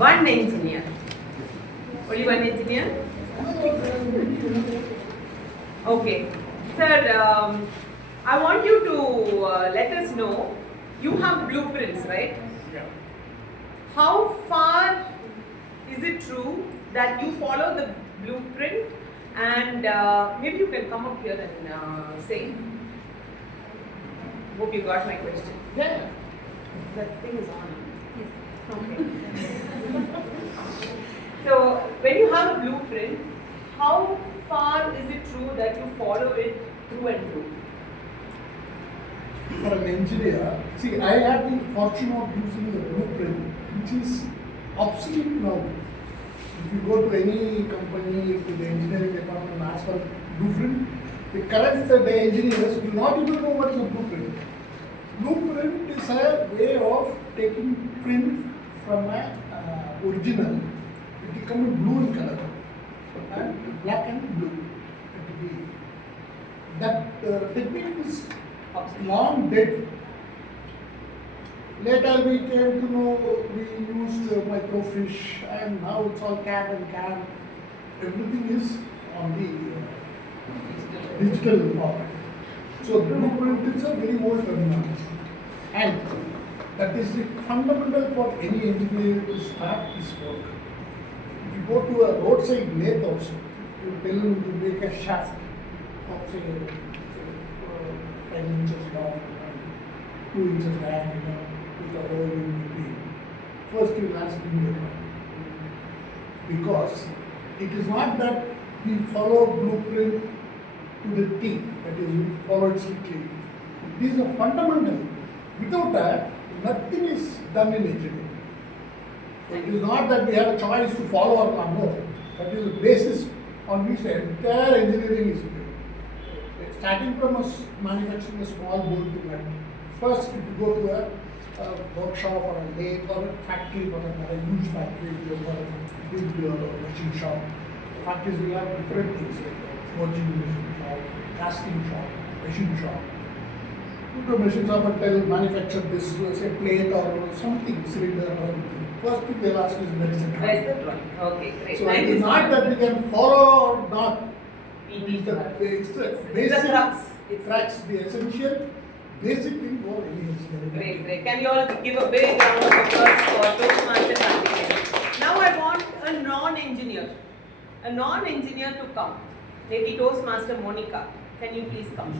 One engineer. Only one engineer? Okay. Sir, I want you to let us know, you have blueprints, right? Yeah. How far is it true that you follow the blueprint? And maybe you can come up here and say. Hope you got my question. Yeah. That thing is on. Yes. Okay. So when you have a blueprint, how far is it true that you follow it through and through? For an engineer, see, I had the fortune of using the blueprint, which is obsolete now. If you go to any company, to the engineering department and ask for blueprint, the current day engineers do not even know what is a blueprint. Blueprint is a way of taking print from a original. It will come in blue in color and black and blue. It will be that technique is long dead. Later we came to know we used microfiche and now it's all CAD and CAM. Everything is on the digital format. So blueprint is a very old terminology. And that is the fundamental for any engineer to start his work. If you go to a roadside lathe also, you tell him to make a shaft of say 10 inches long and 2 inches diameter with a hole in between. First you will ask him the because it is not that we follow blueprint to the T, that is we follow it strictly. It is a fundamental. Without that, nothing is done in engineering. It is not that we have a choice to follow or not. No. That is the basis on which the entire engineering is built. Starting from manufacturing a small bolt to that. First, if you go to a workshop or a lathe or a factory, or a huge factory, or a big machine shop, factories will have different things like forging machine shop, casting shop, machine shop. The machine shop will tell manufacture this, say plate or something, cylinder or anything. First thing they'll ask is where is the drawing? Where is the drawing? Okay, great. So it is not that we can follow or not. It's the basic crux, the essential basic thing for any engineering. Great, great. Can you all give a big round of applause for Toastmaster participants? Now I want a non-engineer to come. Maybe Toastmaster Monica. Can you please come?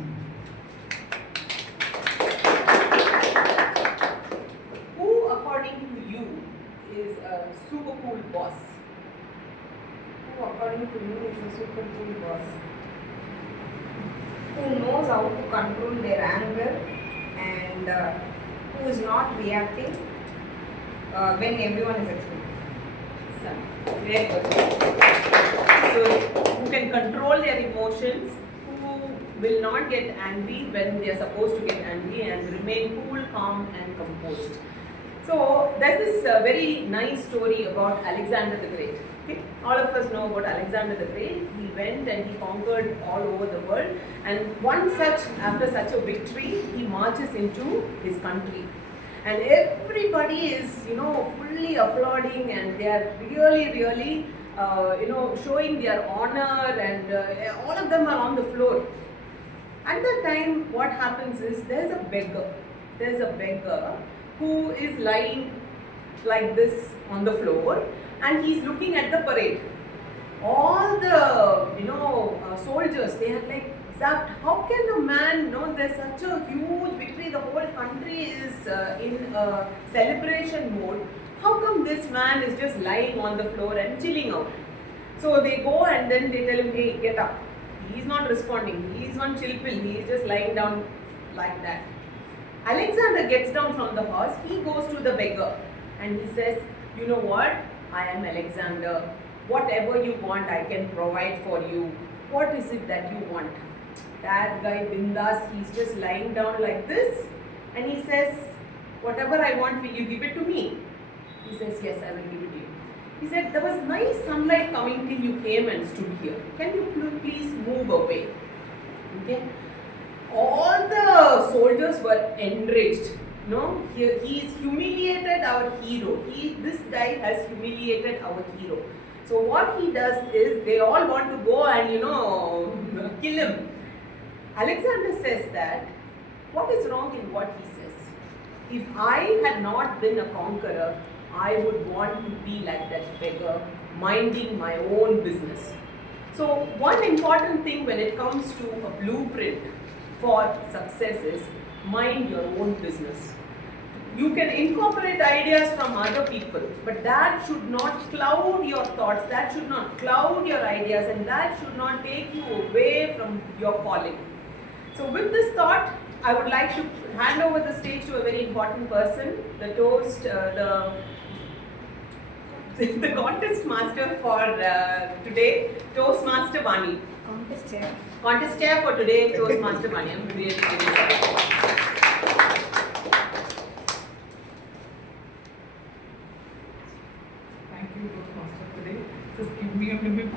Who, according to you, is a super cool boss? Who, according to you, is a super cool boss? Who knows how to control their anger and who is not reacting when everyone is expecting. Very good. So, who can control their emotions, who will not get angry when they are supposed to get angry and remain cool, calm and composed. So, there's this very nice story about Alexander the Great. Okay? All of us know about Alexander the Great. He went and he conquered all over the world, and after such a victory, he marches into his country. And everybody is, fully applauding, and they are really, showing their honor, and all of them are on the floor. At that time, what happens is there's a beggar who is lying like this on the floor, and he's looking at the parade. All the soldiers, they are like, zapped. How can a man know there's such a huge victory, the whole country is in celebration mode, how come this man is just lying on the floor and chilling out? So they go and then they tell him, hey, get up. He is not responding, he is on chill pill, he is just lying down like that. Alexander gets down from the horse, he goes to the beggar and he says, you know what, I am Alexander, whatever you want I can provide for you. What is it that you want? That guy Bindas, he's just lying down like this and he says, whatever I want, will you give it to me? He says, yes, I will give it to you. He said, there was nice sunlight coming till you came and stood here. Can you please move away? Okay. All the soldiers were enraged. No, he's humiliated our hero. This guy has humiliated our hero. So what he does is they all want to go and kill him. Alexander says that what is wrong in what he says? If I had not been a conqueror, I would want to be like that beggar, minding my own business. So one important thing when it comes to a blueprint for success is mind your own business. You can incorporate ideas from other people, but that should not cloud your thoughts, that should not cloud your ideas, and that should not take you away from your calling. So with this thought, I would like to hand over the stage to a very important person, the the contest master for today, Toastmaster Vani. Contest chair for today, Toastmaster Vani. I'm really sorry. Thank you, Toastmaster, today. Just give me a minute.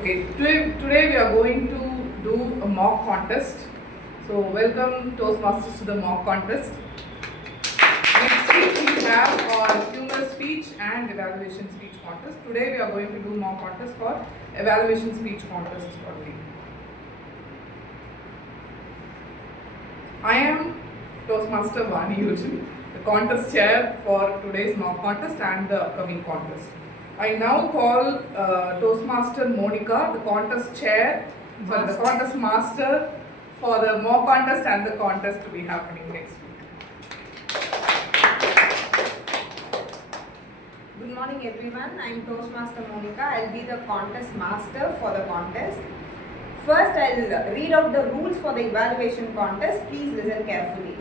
Okay, today we are going to do a mock contest. So welcome Toastmasters to the mock contest. Next week we have our humorous speech and evaluation speech contest. Today we are going to do mock contest for evaluation speech contest only. I am Toastmaster Vani Ugin, the contest chair for today's mock contest and the upcoming contest. I now call Toastmaster Monica, the contest master for the mock contest and the contest to be happening next week. Good morning everyone, I am Toastmaster Monica. I will be the contest master for the contest. First, I will read out the rules for the evaluation contest. Please listen carefully.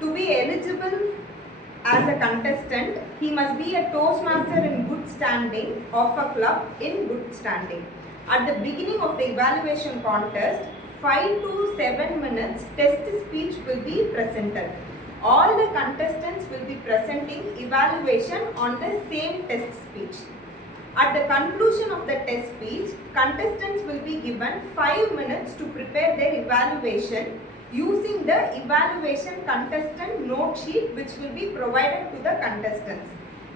To be eligible as a contestant, he must be a Toastmaster in good standing of a club in good standing. At the beginning of the evaluation contest, 5 to 7 minutes test speech will be presented. All the contestants will be presenting evaluation on the same test speech. At the conclusion of the test speech, contestants will be given 5 minutes to prepare their evaluation using the evaluation contestant note sheet which will be provided to the contestants.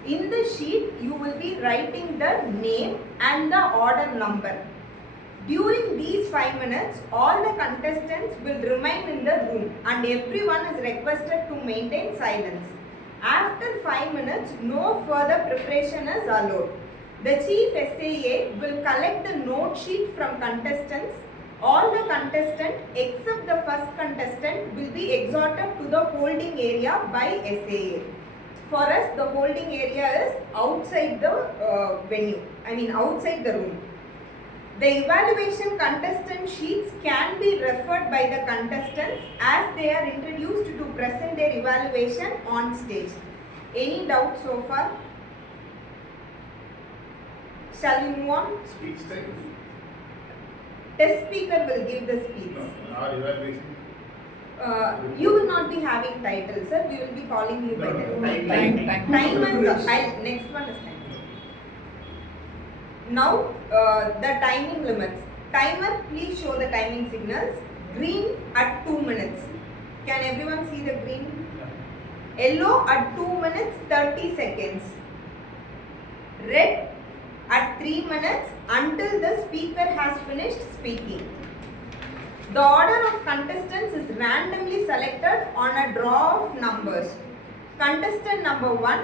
In the sheet, you will be writing the name and the order number. During these 5 minutes, all the contestants will remain in the room and everyone is requested to maintain silence. After 5 minutes, no further preparation is allowed. The chief SAA will collect the note sheet from contestants. All the contestants except the first contestant will be exhorted to the holding area by SAA. For us, the holding area is outside the venue, outside the room. The evaluation contestant sheets can be referred by the contestants as they are introduced to present their evaluation on stage. Any doubts so far? Shall we move on? Speech time. Test speaker will give the speech. Our evaluation. You will not be having title, sir. We will be calling you by the Time. time is next one is time. Now the timing limits. Timer, please show the timing signals. Green at 2 minutes. Can everyone see the green? Yellow at 2 minutes 30 seconds. Red at 3 minutes until the speaker has finished speaking. The order of contestants is randomly selected on a draw of numbers. Contestant number 1,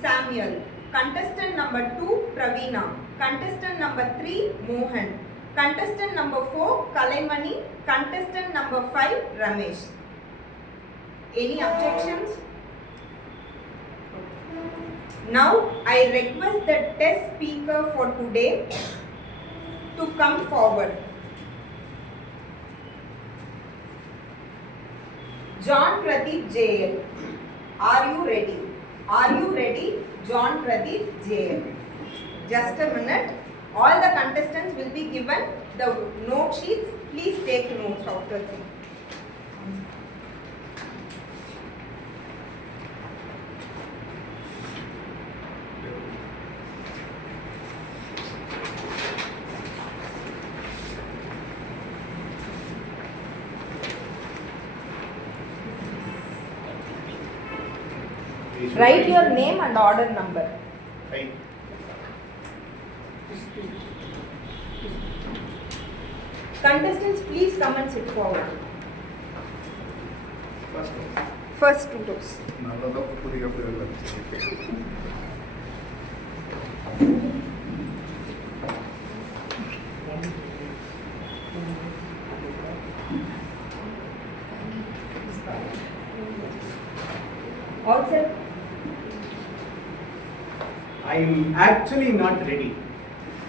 Samuel. Contestant number 2, Praveena. Contestant number 3, Mohan. Contestant number 4, Kalaimani. Contestant number 5, Ramesh. Any objections? Now, I request the test speaker for today to come forward. John Pradeep JL. Are you ready? Are you ready? John Pradeep JL. Just a minute. All the contestants will be given the note sheets. Please take notes after this. Write your name and order number. Right. Contestants, please come and sit forward. First one. First two rows. ನಲ್ಲದ ಪುರಿಯ ಪುರಿಯ. All set? I'm actually not ready.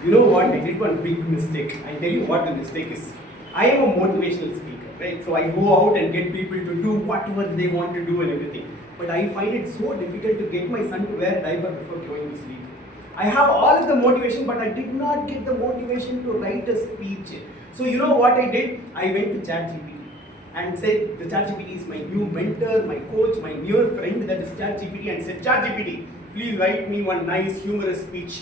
You know what? I did one big mistake. I'll tell you what the mistake is. I am a motivational speaker, right? So I go out and get people to do whatever they want to do and everything. But I find it so difficult to get my son to wear a diaper before going to sleep. I have all of the motivation, but I did not get the motivation to write a speech. So you know what I did? I went to ChatGPT and said, the ChatGPT is my new mentor, my coach, my near friend, that is ChatGPT, and said, ChatGPT, please write me one nice humorous speech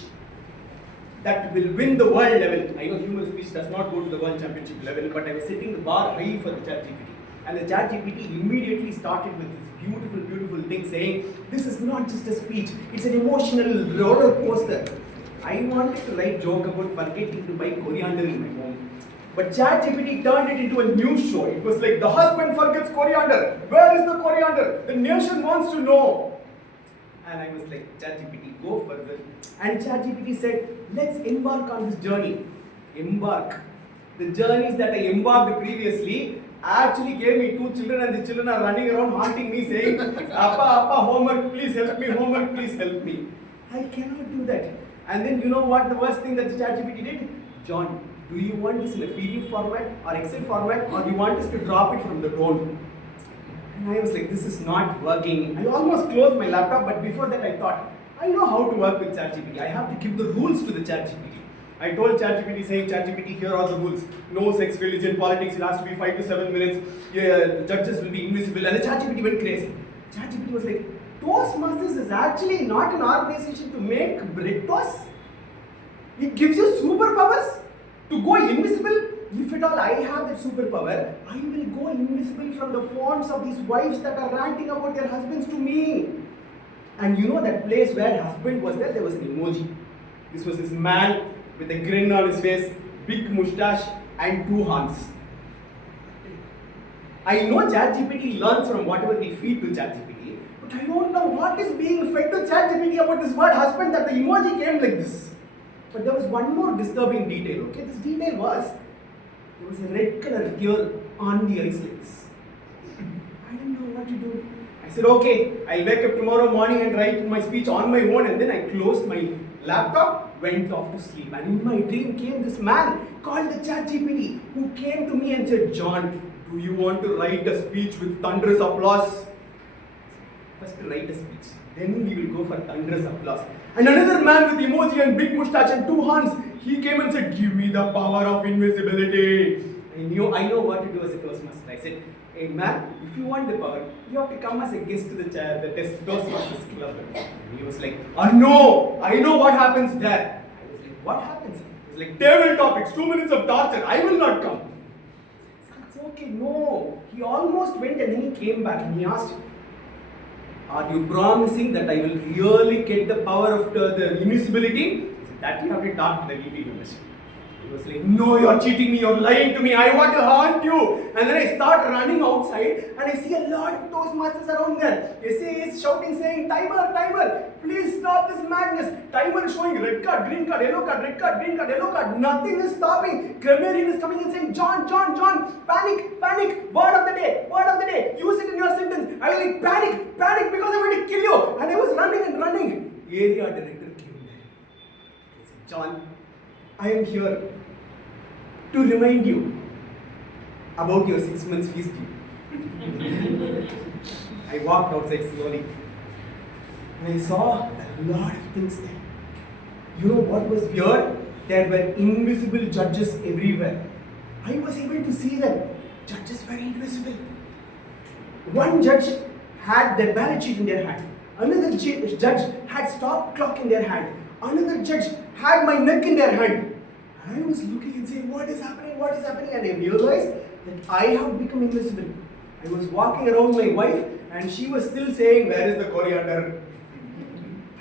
that will win the world level. I know humorous speech does not go to the world championship level, but I was setting the bar high for the ChatGPT. And the ChatGPT immediately started with this beautiful, beautiful thing saying, this is not just a speech, it's an emotional roller coaster. I wanted to write joke about forgetting to buy coriander in my home. But ChatGPT turned it into a news show. It was like, the husband forgets coriander. Where is the coriander? The nation wants to know. And I was like, ChatGPT, go further. And ChatGPT said, let's embark on this journey. Embark. The journeys that I embarked previously actually gave me 2 children, and the children are running around haunting me saying, Appa, homework, please help me, homework, please help me. I cannot do that. And then you know what the worst thing that the ChatGPT did? John, do you want this in a PDF format or Excel format, or do you want us to drop it from the drone? And I was like, this is not working. I almost closed my laptop, but before that I thought, I know how to work with ChatGPT. I have to give the rules to the ChatGPT. I told ChatGPT saying, ChatGPT, here are the rules. No sex, religion, politics, it has to be 5 to 7 minutes. Yeah, the judges will be invisible. And the ChatGPT went crazy. ChatGPT was like, Toastmasters is actually not an organization to make bread toast. It gives you superpowers to go invisible. If at all I have that superpower, I will go invisible from the phones of these wives that are ranting about their husbands to me. And you know that place where husband was there was an emoji. This was this man with a grin on his face, big moustache and 2 horns. I know ChatGPT learns from whatever we feed to ChatGPT, but I don't know what is being fed to ChatGPT about this word husband that the emoji came like this. But there was one more disturbing detail, okay? This detail was, there was a red color tear on the ice like this. I didn't know what to do. I said, okay, I'll wake up tomorrow morning and write my speech on my own, and then I closed my laptop, went off to sleep. And in my dream came this man called the ChatGPT, who came to me and said, John, do you want to write a speech with thunderous applause? First write a speech, then we will go for thunderous applause. And another man with emoji and big moustache and 2 horns, he came and said, give me the power of invisibility. I know what to do as a Toastmaster. I said, hey man, if you want the power, you have to come as a guest to the Toastmasters Club. And he was like, oh no, I know what happens there. I was like, what happens? He was like, table topics, 2 minutes of torture, I will not come. I said, it's okay, no. He almost went and then he came back and he asked, are you promising that I will really get the power of the invisibility? That you have to talk to the VP University. He was like, no, you're cheating me, you're lying to me, I want to haunt you. And then I start running outside and I see a lot of Toastmasters around there. SA is shouting, saying, timer, please stop this madness. Timer is showing red card, green card, yellow card, red card, green card, yellow card. Nothing is stopping. Grammarian is coming and saying, John, panic, word of the day, use it in your sentence. I was like, panic, because I'm going to kill you. And I was running. Area director came there. He said, John, I am here to remind you about your 6 months fees due. I walked outside slowly and I saw a lot of things there. You know what was weird? There were invisible judges everywhere. I was able to see them. Judges were invisible. One judge had their ballot sheet in their hand. Another judge had stop clock in their hand. Another judge had my neck in their hand. I was looking and saying, what is happening? And I realized that I have become invisible. I was walking around my wife and she was still saying, where is the coriander?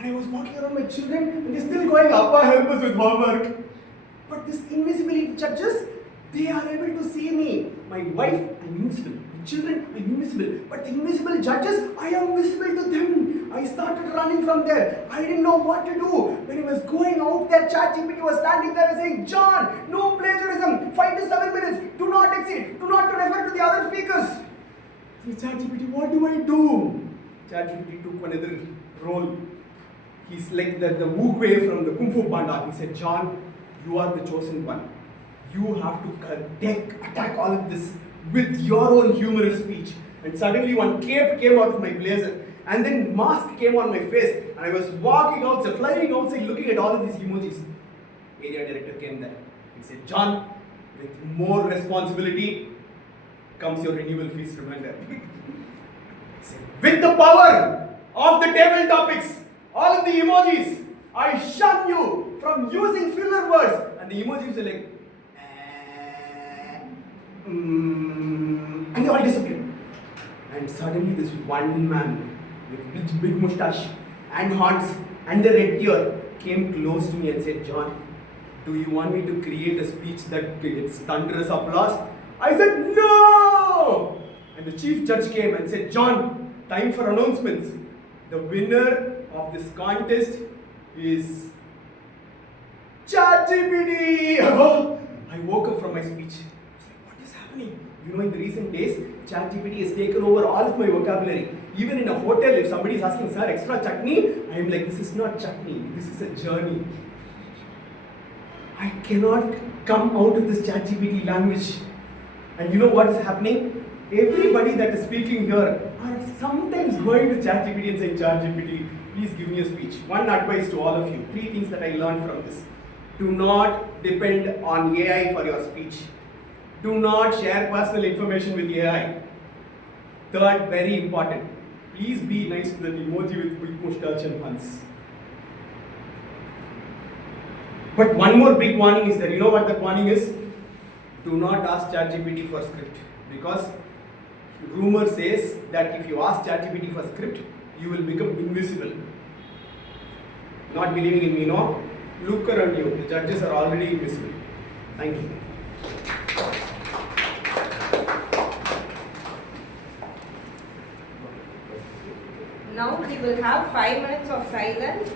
And I was walking around my children and they're still going, Appa, help us with homework. But this invisibility judges, they are able to see me. My wife, I'm invisible. My children, I'm invisible. But the invisible judges, I am visible to them. I started running from there. I didn't know what to do. When I was going out there, ChatGPT was standing there and saying, John, no plagiarism, 5 to 7 minutes, do not exceed, do not refer to the other speakers. ChatGPT, what do I do? ChatGPT took another role. He's like the Wu Wei from the Kung Fu Panda. He said, John, you are the chosen one. You have to attack all of this with your own humorous speech. And suddenly one cape came out of my blazer. And then mask came on my face. And I was walking outside, flying outside, looking at all of these emojis. Area director came there. He said, John, with more responsibility comes your renewal fees reminder. He said, with the power of the table topics, all of the emojis, I shun you from using filler words. And the emojis were like, and they all disappeared. And suddenly this one man with big mustache and horns and the red tear came close to me and said, John, do you want me to create a speech that gets thunderous applause? I said, no! And the chief judge came and said, John, time for announcements. The winner of this contest is ChatGPT. I woke up from my speech. I was like, what is happening? You know, in the recent days, ChatGPT has taken over all of my vocabulary. Even in a hotel, if somebody is asking, sir, extra chutney, I am like, this is not chutney, this is a journey. I cannot come out of this ChatGPT language. And you know what is happening? Everybody that is speaking here are sometimes going to ChatGPT and saying, ChatGPT, please give me a speech. One advice to all of you, 3 things that I learned from this. Do not depend on AI for your speech. Do not share personal information with AI. Third, very important, please be nice to that emoji with big mustache and puns. But one more big warning is there. You know what the warning is? Do not ask ChatGPT for script, because rumor says that if you ask ChatGPT for script, you will become invisible. Not believing in me, no? Look around you. The judges are already invisible. Thank you. Now we will have 5 minutes of silence.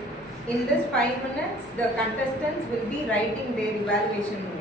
In this 5 minutes, the contestants will be writing their evaluation notes.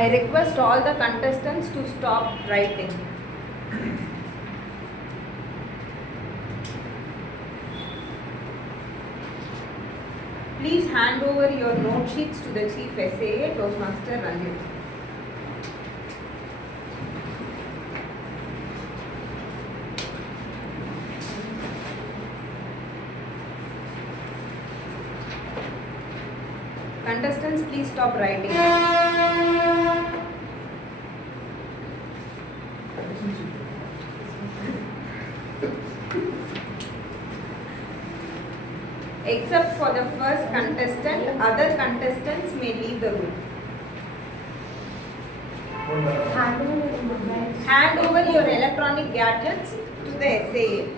I request all the contestants to stop writing. Please hand over your note sheets to the Chief SAA, Toastmaster Ranjit. Contestants, please stop writing. Except for the first contestant, other contestants may leave the room. Hand over your electronic gadgets to the SAA.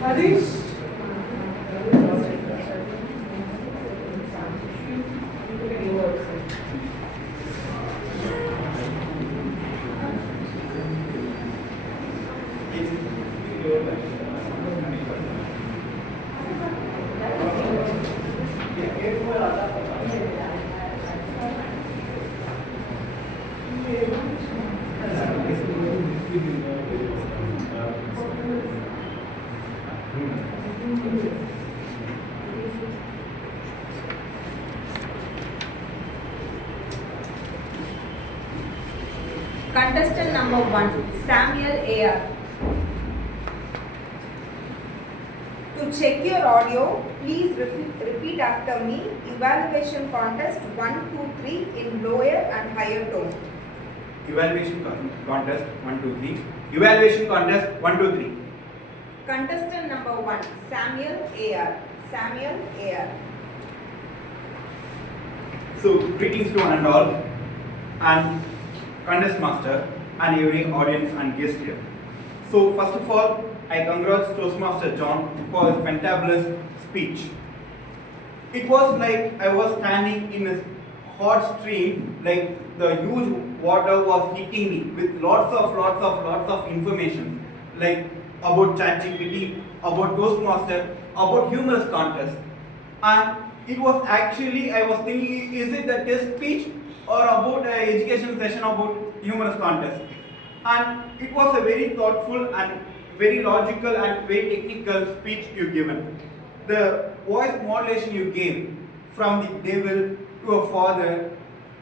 Harish. Contestant number 1, Samuel AR. To check your audio, please repeat after me. Evaluation contest 1, 2, 3 in lower and higher tone. Evaluation contest 1, 2, 3. Evaluation contest 1, 2, 3. Contestant number 1, Samuel AR. Samuel AR. So, greetings to one and all, and contest master, and every audience and guest here. So, first of all, I congratulate Toastmaster John for his fantabulous speech. It was like I was standing in a hot stream, like the huge water was hitting me with lots of information, like about ChatGPT, about Toastmaster, about humorous contest. And it was actually, I was thinking, is it the test speech or about an education session about humorous contest? And it was a very thoughtful and very logical and very technical speech you given. The voice modulation you gave from the devil to a father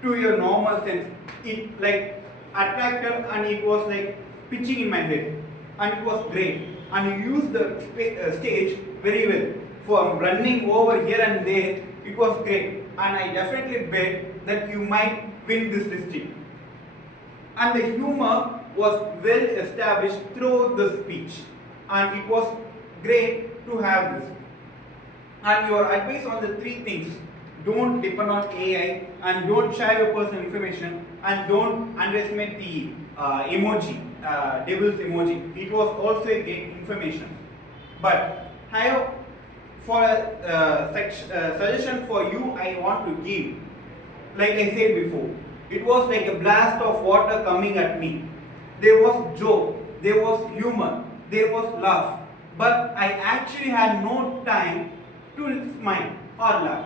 to your normal sense, it like attracted and it was like pitching in my head, and it was great. And you used the stage very well for running over here and there. It was great, and I definitely bet that you might win this district. And the humor was well established throughout the speech, and it was great to have this. And your advice on the 3 things: don't depend on AI, and don't share your personal information, and don't underestimate the emoji, devil's emoji. It was also a great information. But I have for a suggestion for you I want to give. Like I said before, it was like a blast of water coming at me. There was joke, there was humor, there was laugh, but I actually had no time to smile or laugh.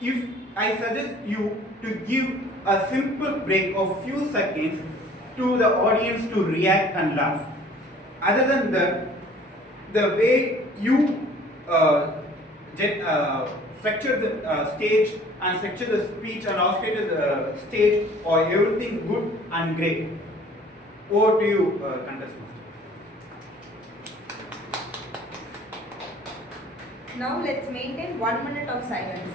If I suggest you to give a simple break of few seconds to the audience to react and laugh. Other than that, the way you structure the stage and structure the speech and orchestrate the stage or everything good and great. Over to you, contestant. Now let's maintain 1 minute of silence.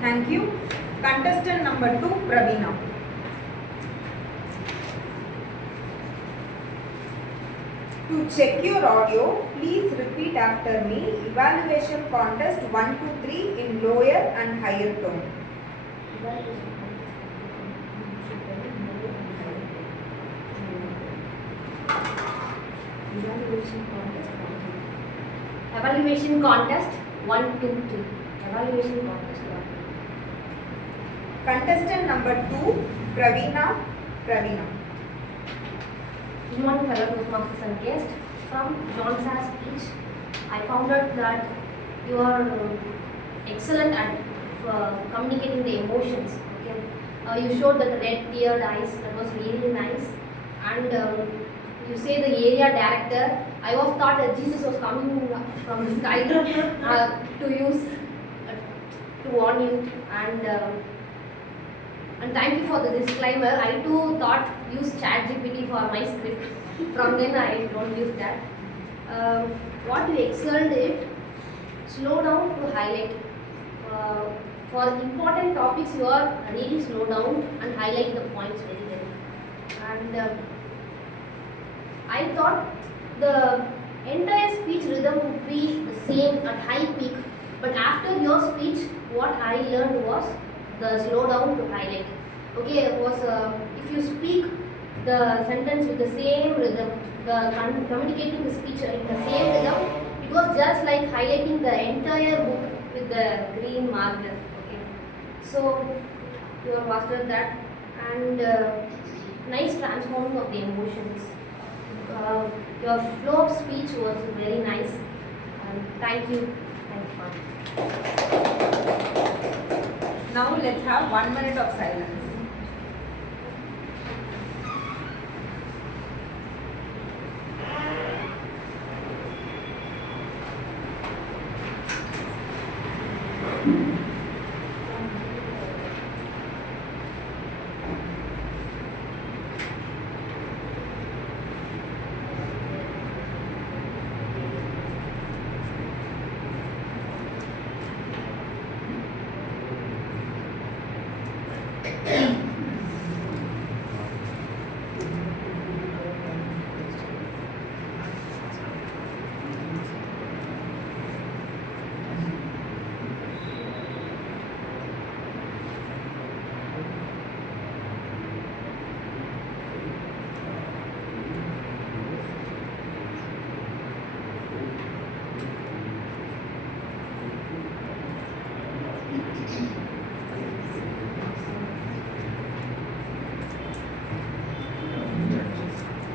Thank you. Contestant number 2, Praveena. To check your audio, please repeat after me. Evaluation contest 1 to 3 in lower and higher tone. Evaluation contest 1, 2, 3. Evaluation contest 1. Contestant number 2, Praveena. Good morning, fellow Toastmasters and guests. From John's speech, I found out that you are excellent at communicating the emotions. Okay, you showed that red teared eyes. That was really nice. And you say the area director. I was thought that Jesus was coming from the sky to use to warn you. And thank you for the disclaimer. I too thought use ChatGPT for my script. From then I don't use that. What you excelled it, slow down to highlight. For important topics, you are really slow down and highlight the points very well. And I thought the entire speech rhythm would be the same at high peak. But after your speech, what I learned was the slow down to highlight. Okay, it was if you speak the sentence with the same rhythm, communicating the speech in the same rhythm, it was just like highlighting the entire book with the green marker. Okay, so you have mastered that, and nice transforming of the emotions. Your flow of speech was very nice, and thank you. Now let's have 1 minute of silence.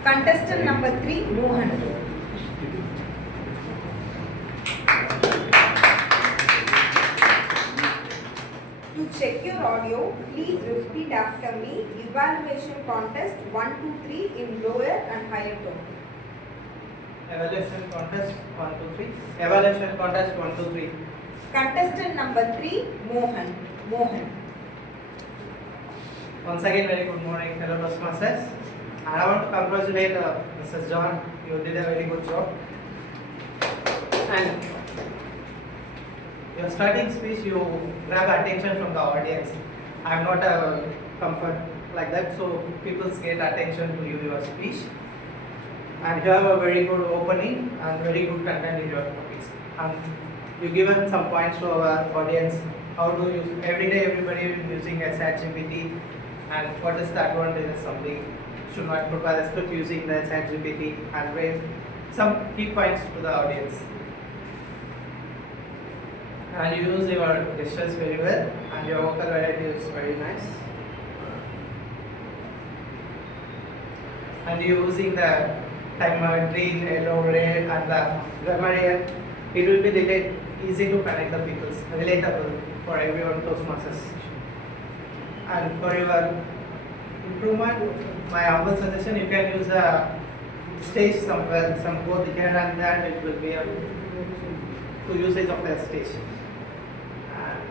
Contestant number 3, Mohan. To check your audio, please repeat after me. Evaluation contest 1 to 3 in lower and higher tone. Evaluation contest 1, 2, 3. Evaluation contest 1, 2, 3. Contestant number 3, Mohan. Once again, very good morning, fellow Toastmasters. And I want to congratulate Mrs. John. You did a very good job. And your starting speech, you grab attention from the audience. I am not a comfort like that, so people get attention to you, your speech. And you have a very good opening and very good content in your topics. And you given some points to our audience. How to use every day, everybody is using a ChatGPT, and what is the advantage of something should not prepare a script using the ChatGPT, and raise some key points to the audience. And you use your gestures very well, and your vocal variety is very nice. And you using the timer, green, yellow, red, and the grammar, it will be easy to connect the people, relatable for everyone Toastmasters. And for your improvement, my humble suggestion, you can use a stage somewhere, some both here and there, it will be a to usage of the stage. And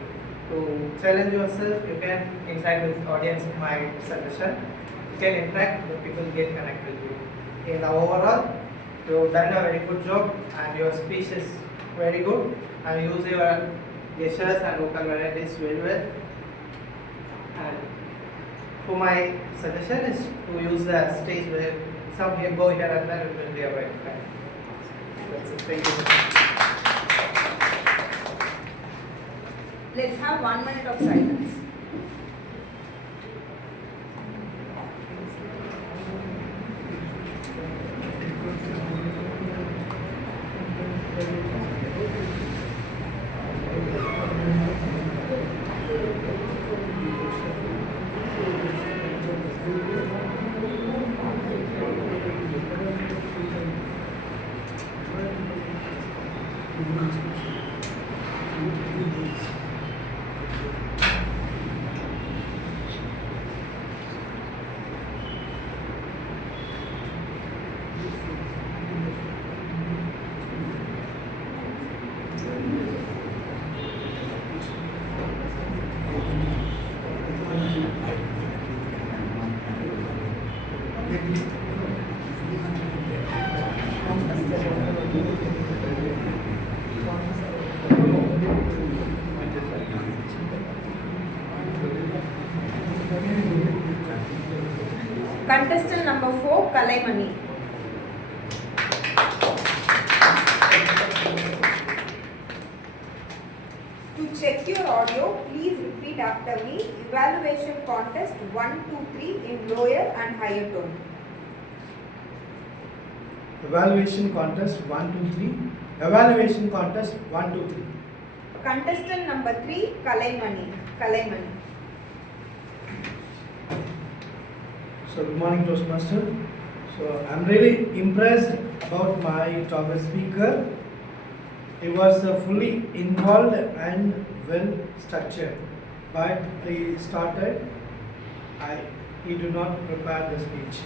to challenge yourself, you can interact with audience, my suggestion. You can interact, the people get connected with you. In the overall, you have done a very good job, and your speech is very good, and use your gestures and vocal varieties very well. And for my suggestion is to use the stage where some here go here and there, it will be a right fine. That's it. Thank you. Let's have 1 minute of silence. Contestant number 4, Kalaimani. To check your audio, please repeat after me. Evaluation contest 1, 2, 3 in lower and higher tone. Evaluation contest 1, 2, 3. Evaluation contest 1, 2, 3. Contestant number 3, Kalaimani. Kalaimani. So good morning, Toastmaster. So I'm really impressed about my topic speaker. He was fully involved and well structured, but he started. He did not prepare the speech,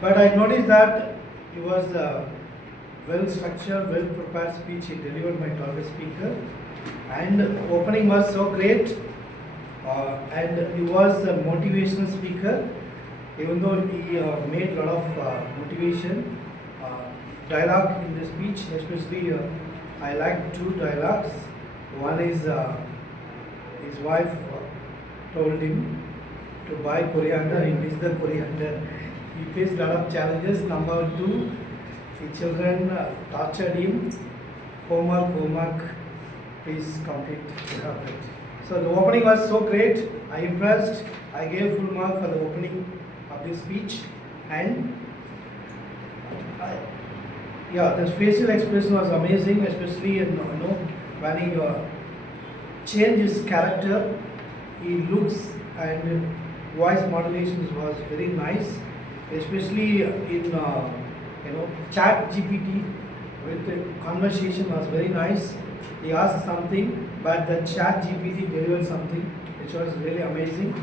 but I noticed that he was well structured, well prepared speech. He delivered my topic speaker, and opening was so great, and he was a motivational speaker. Even though he made a lot of motivation dialogue in the speech, especially I like 2 dialogues. One is his wife told him to buy coriander, he missed the coriander. He faced a lot of challenges. Number 2, the children tortured him. Homework, please complete. So the opening was so great. I impressed. I gave full mark for the opening of this speech, and the facial expression was amazing, especially when he changed his character. He looks and voice modulations was very nice, especially in chat GPT with the conversation was very nice. He asked something, but the chat GPT delivered something which was really amazing.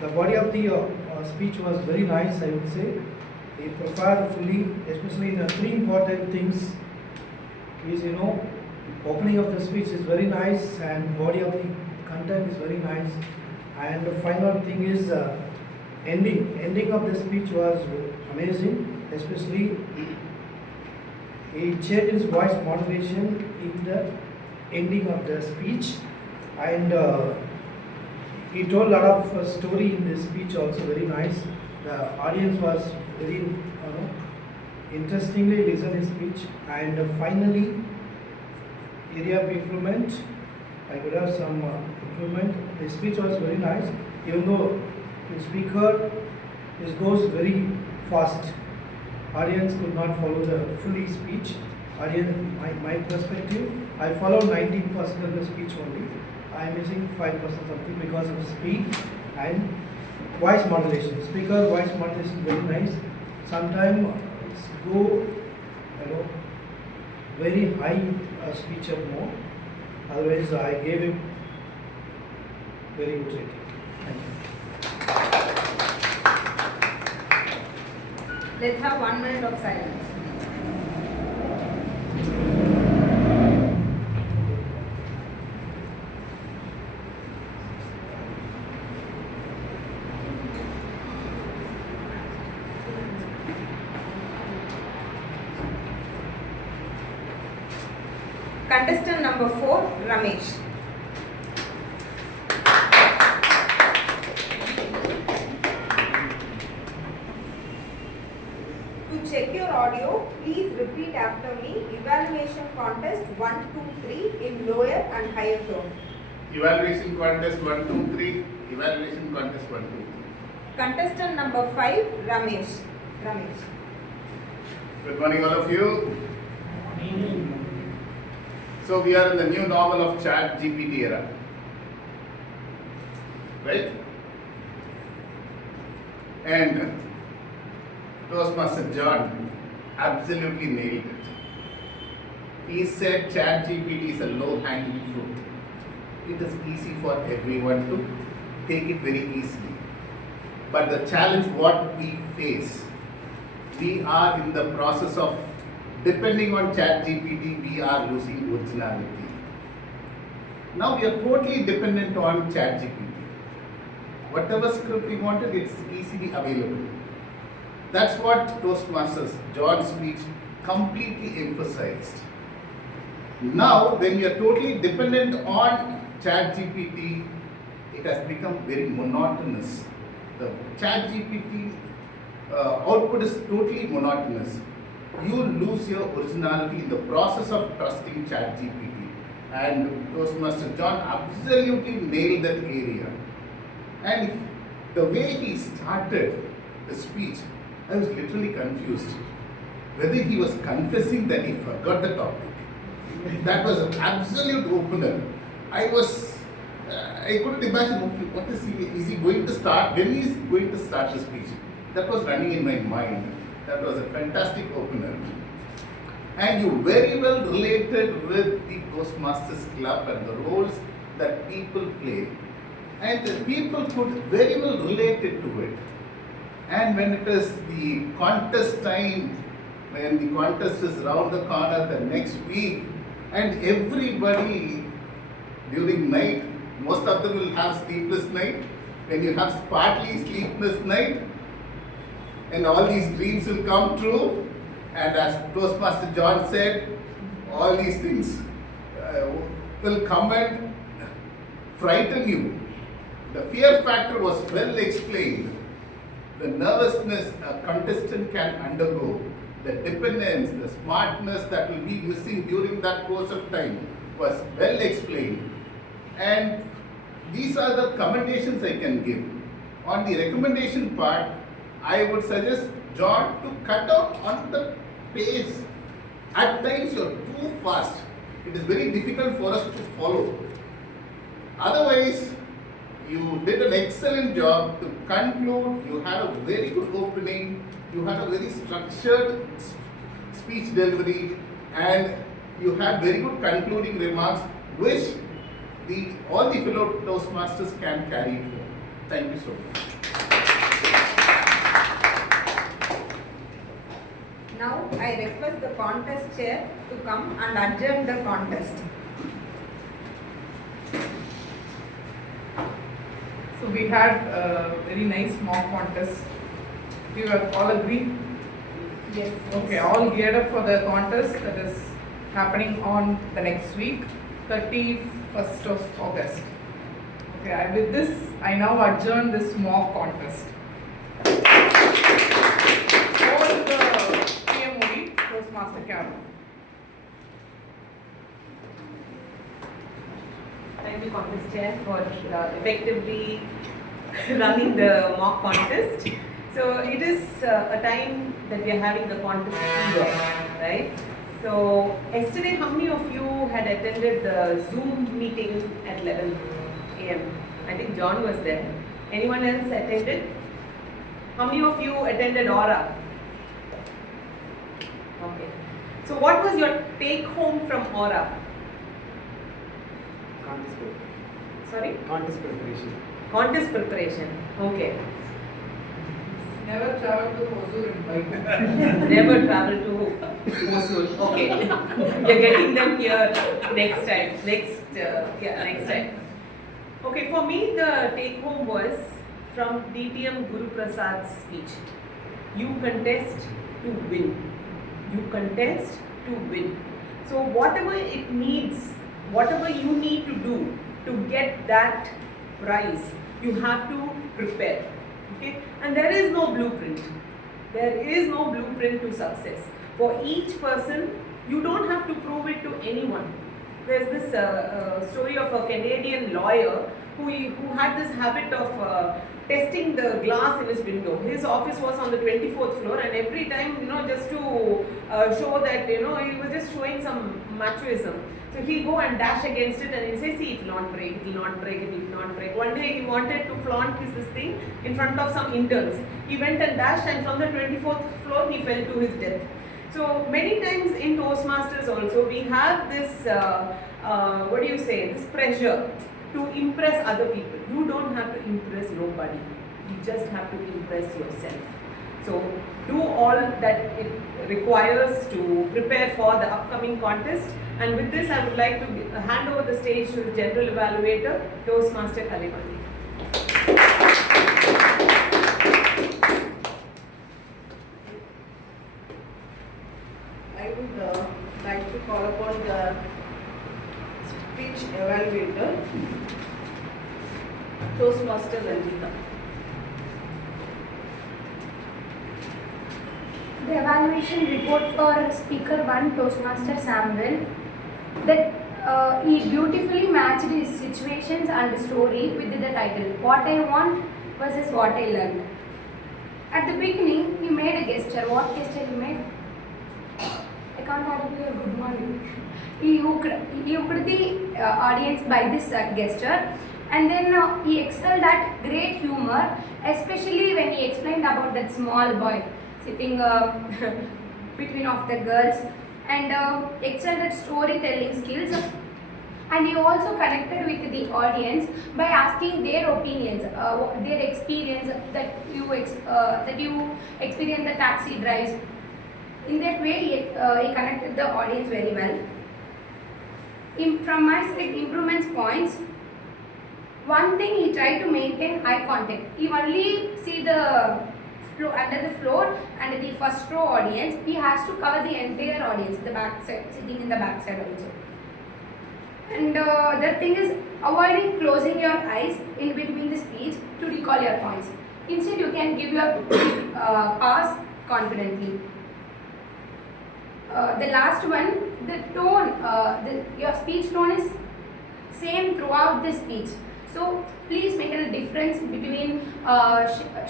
The body of the speech was very nice, I would say. He prepared fully, especially in 3 important things. Is opening of the speech is very nice, and body of the content is very nice. And the final thing is ending. Ending of the speech was amazing, especially he changed his voice modulation in the ending of the speech, and he told a lot of story in this speech, also very nice. The audience was very interestingly listened his speech. And finally, area of improvement, I could have some improvement. The speech was very nice, even though the speaker goes very fast. Audience could not follow the fully speech. Audience, my perspective, I follow 90% of the speech only. I am missing 5% something because of speed and voice modulation. Speaker voice modulation very nice. Sometimes it's go very high speech up more. Otherwise, I gave him very good rating. Thank you. Let's have 1 minute of silence. Contestant number 4, Ramesh. after me. Evaluation contest 1, 2, 3 in lower and higher tone. Evaluation contest 1, 2, 3. Evaluation contest 1, 2, 3. Contestant number 5, Ramesh. Ramesh. Good morning, all of you. So we are in the new normal of Chat GPT era, right? And Toastmaster John absolutely nailed it. He said Chat GPT is a low-hanging fruit. It is easy for everyone to take it very easily. But the challenge what we face, we are in the process of depending on ChatGPT, we are losing originality. Now we are totally dependent on ChatGPT. Whatever script we wanted, it's easily available. That's what Toastmasters John's speech completely emphasized. Now, when we are totally dependent on ChatGPT, it has become very monotonous. The ChatGPT output is totally monotonous. You lose your originality in the process of trusting ChatGPT. And Toastmaster John absolutely nailed that area. And the way he started the speech, I was literally confused. Whether he was confessing that he forgot the topic. That was an absolute opener. I couldn't imagine what is he going to start, when he is going to start the speech. That was running in my mind. That was a fantastic opener. And you very well related with the Toastmasters Club and the roles that people play. And the people could very well relate it to it. And when it is the contest time, when the contest is round the corner the next week, and everybody during night, most of them will have sleepless night. When you have partly sleepless night, and all these dreams will come true, and as Toastmaster John said, all these things will come and frighten you. The fear factor was well explained. The nervousness a contestant can undergo, the dependence, the smartness that will be missing during that course of time was well explained. And these are the commendations I can give. On the recommendation part, I would suggest John to cut down on the pace. At times you are too fast. It is very difficult for us to follow. Otherwise, you did an excellent job. To conclude, you had a very good opening. You had a very structured speech delivery, and you had very good concluding remarks, which all the fellow Toastmasters can carry forward. Thank you so much. Now I request the contest chair to come and adjourn the contest. So we had a very nice mock contest. You all agree? Yes. Okay, all geared up for the contest that is happening on the next week, 31st of August. Okay, with this, I now adjourn this mock contest. Over to the PMOD, Toastmaster Carol. Thank you, contest chair, for effectively running the mock contest. So it is a time that we are having the contest fever, right? So yesterday, how many of you had attended the Zoom meeting at 11 a.m.? I think John was there. Anyone else attended? How many of you attended Aura? Okay. So what was your take home from Aura? Sorry? Contest preparation. Contest preparation. Okay. Never travel to Hosur in bike. Never travel to Mosul. Okay. You're getting them here next time. Next time. Okay, for me the take home was from DTM Guru Prasad's speech. You contest to win. You contest to win. So whatever it needs, whatever you need to do to get that prize, you have to prepare. Okay? And there is no blueprint. There is no blueprint to success. For each person, you don't have to prove it to anyone. There's this story of a Canadian lawyer who had this habit of testing the glass in his window. His office was on the 24th floor, and every time, just to show that, he was just showing some machoism. So he'll go and dash against it, and he'll say, see, it will not break, it will not break, it will not break. One day he wanted to flaunt this thing in front of some interns. He went and dashed, and from the 24th floor, he fell to his death. So many times in Toastmasters also, we have this, this pressure to impress other people. You don't have to impress nobody. You just have to impress yourself. So do all that it requires to prepare for the upcoming contest. And with this, I would like to hand over the stage to the General Evaluator, Toastmaster Kalaimani. I would like to call upon the speech evaluator, Toastmaster Ranjita. The evaluation report for Speaker 1, Toastmaster Samuel, that he beautifully matched his situations and story with the title, What I Want versus What I Learned. At the beginning, he made a gesture. What gesture he made? I can't audible your good morning. He hooked the audience by this gesture, and then he excelled at great humor, especially when he explained about that small boy sitting between of the girls, and excelled at storytelling skills. And he also connected with the audience by asking their opinions, their experience that you experience the taxi drives. In that way, he connected the audience very well. From my side, improvements points. One thing, he tried to maintain eye contact. He only see the under the floor and the first row audience. He has to cover the entire audience, the back side, sitting in the back side also. And the thing is, avoiding closing your eyes in between the speech to recall your points. Instead, you can give your pass confidently. The last one, the tone, your speech tone is same throughout the speech. So please make a difference between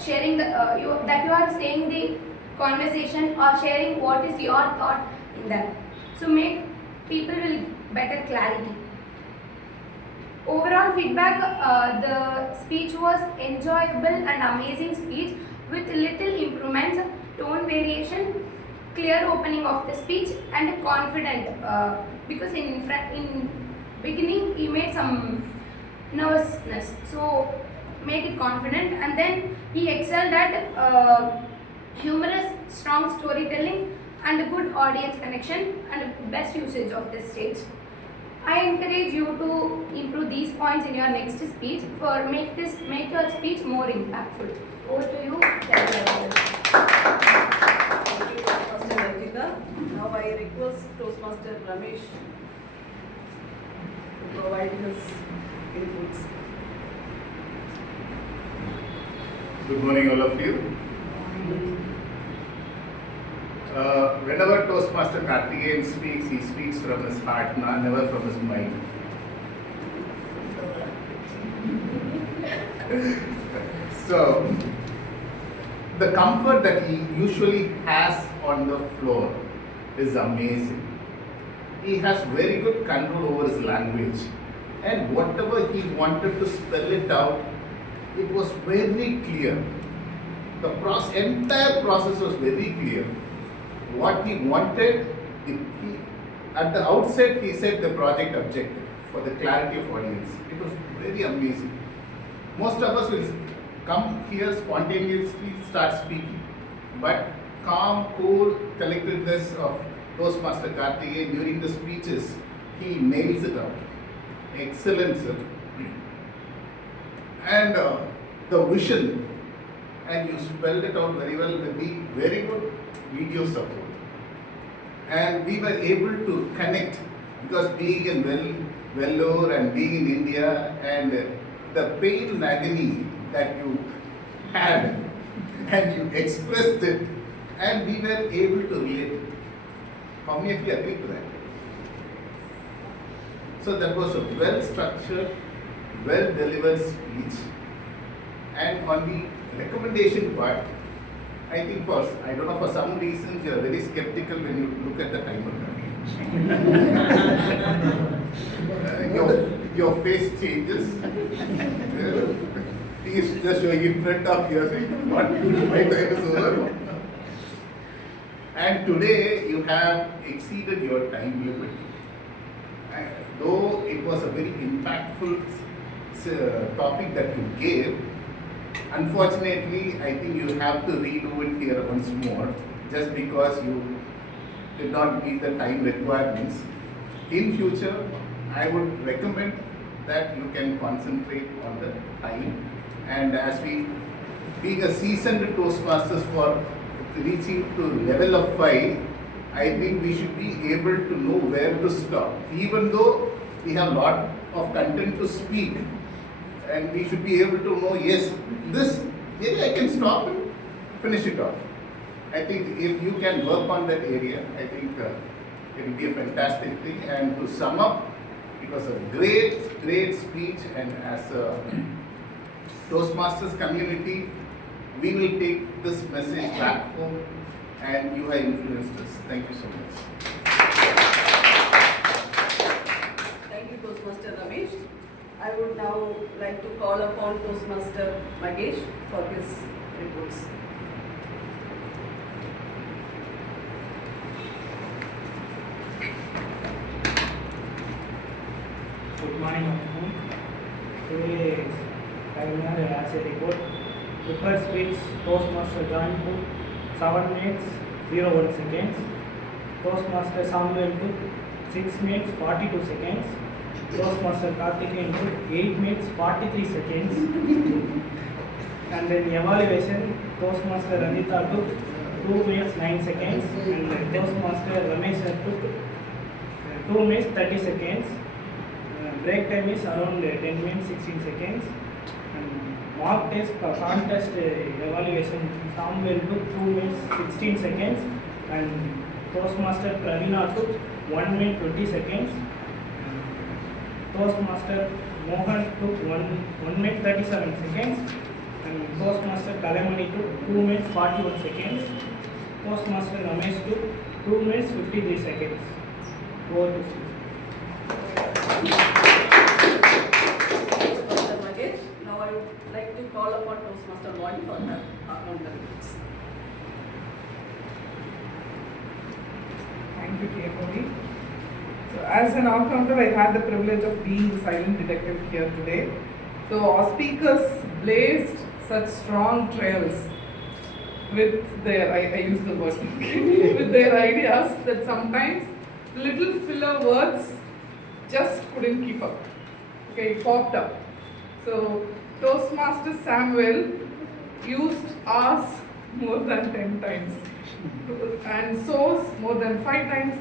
sharing that you are saying the conversation or sharing what is your thought in that. So make people will better clarity. Overall feedback, the speech was enjoyable and amazing speech with little improvements, tone variation, clear opening of the speech, and confident because in beginning he made some nervousness, so make it confident. And then he excelled at humorous, strong storytelling and good audience connection and best usage of this stage. I encourage you to improve these points in your next speech for make your speech more impactful. Over to you. Thank you, Toastmaster Ranjita. Now I request Toastmaster Ramesh to provide his inputs. Good morning, all of you. Whenever Toastmaster Karthikeyan speaks, he speaks from his heart, never from his mind. So, the comfort that he usually has on the floor is amazing. He has very good control over his language, and whatever he wanted to spell it out, it was very clear. The entire process was very clear. What he wanted, at the outset he said the project objective for the clarity of audience. It was very amazing. Most of us will come here spontaneously start speaking, but calm, cool collectedness of Toastmaster Karthikeyan during the speeches, he nails it out. Excellent, sir. And the vision, and you spelled it out very well with the very good video support. And we were able to connect because being in Vellore and being in India and the pain and agony that you had and you expressed it, and we were able to relate. How many of you agree to that? So that was a well-structured, well-delivered speech. And on the recommendation part, I think I don't know, for some reasons you are very skeptical when you look at the timer. Your face changes. He is just showing in front of you, saying, "What? My time is over." And today you have exceeded your time limit. Though it was a very impactful topic that you gave, unfortunately, I think you have to redo it here once more, just because you did not meet the time requirements. In future, I would recommend that you can concentrate on the time. And as being a seasoned Toastmasters for reaching to level of 5, I think we should be able to know where to stop. Even though we have a lot of content to speak, and we should be able to know, yes, this area I can stop and finish it off. I think if you can work on that area, I think it will be a fantastic thing. And to sum up, it was a great speech, and as a Toastmasters community, we will take this message back home, and you have influenced us. Thank you so much. Thank you, Toastmaster Ramesh. I would now like to call upon Toastmaster Magesh for his reports. Good morning, everyone. Today I will have as a report. Prepared speech, Toastmaster John took 7 minutes 01 seconds. Toastmaster Samuel took 6 minutes 42 seconds. Toastmaster Karthikeyan took 8 minutes 43 seconds. And then evaluation, Toastmaster Ranjita took 2 minutes 9 seconds. And Toastmaster Ramesh took 2 minutes 30 seconds. Break time is around 10 minutes 16 seconds. And mock test contest evaluation, Samuel took 2 minutes 16 seconds. And Toastmaster Praveena took 1 minute 20 seconds. Toastmaster Mohan took 1 minute 37 seconds. And Toastmaster Kalaimani took 2 minutes 41 seconds. Toastmaster Ramesh took 2 minutes 53 seconds. Over to you. Toastmaster Magesh. Now I would like to call upon Toastmaster Vani for her reports. Thank you, Kalaimani. So, as an all-counter, I had the privilege of being the silent detective here today. So, our speakers blazed such strong trails with their, I use the word, with their ideas that sometimes little filler words just couldn't keep up. Okay, it popped up. So, Toastmaster Samuel used ours more than 10 times, and so's more than 5 times,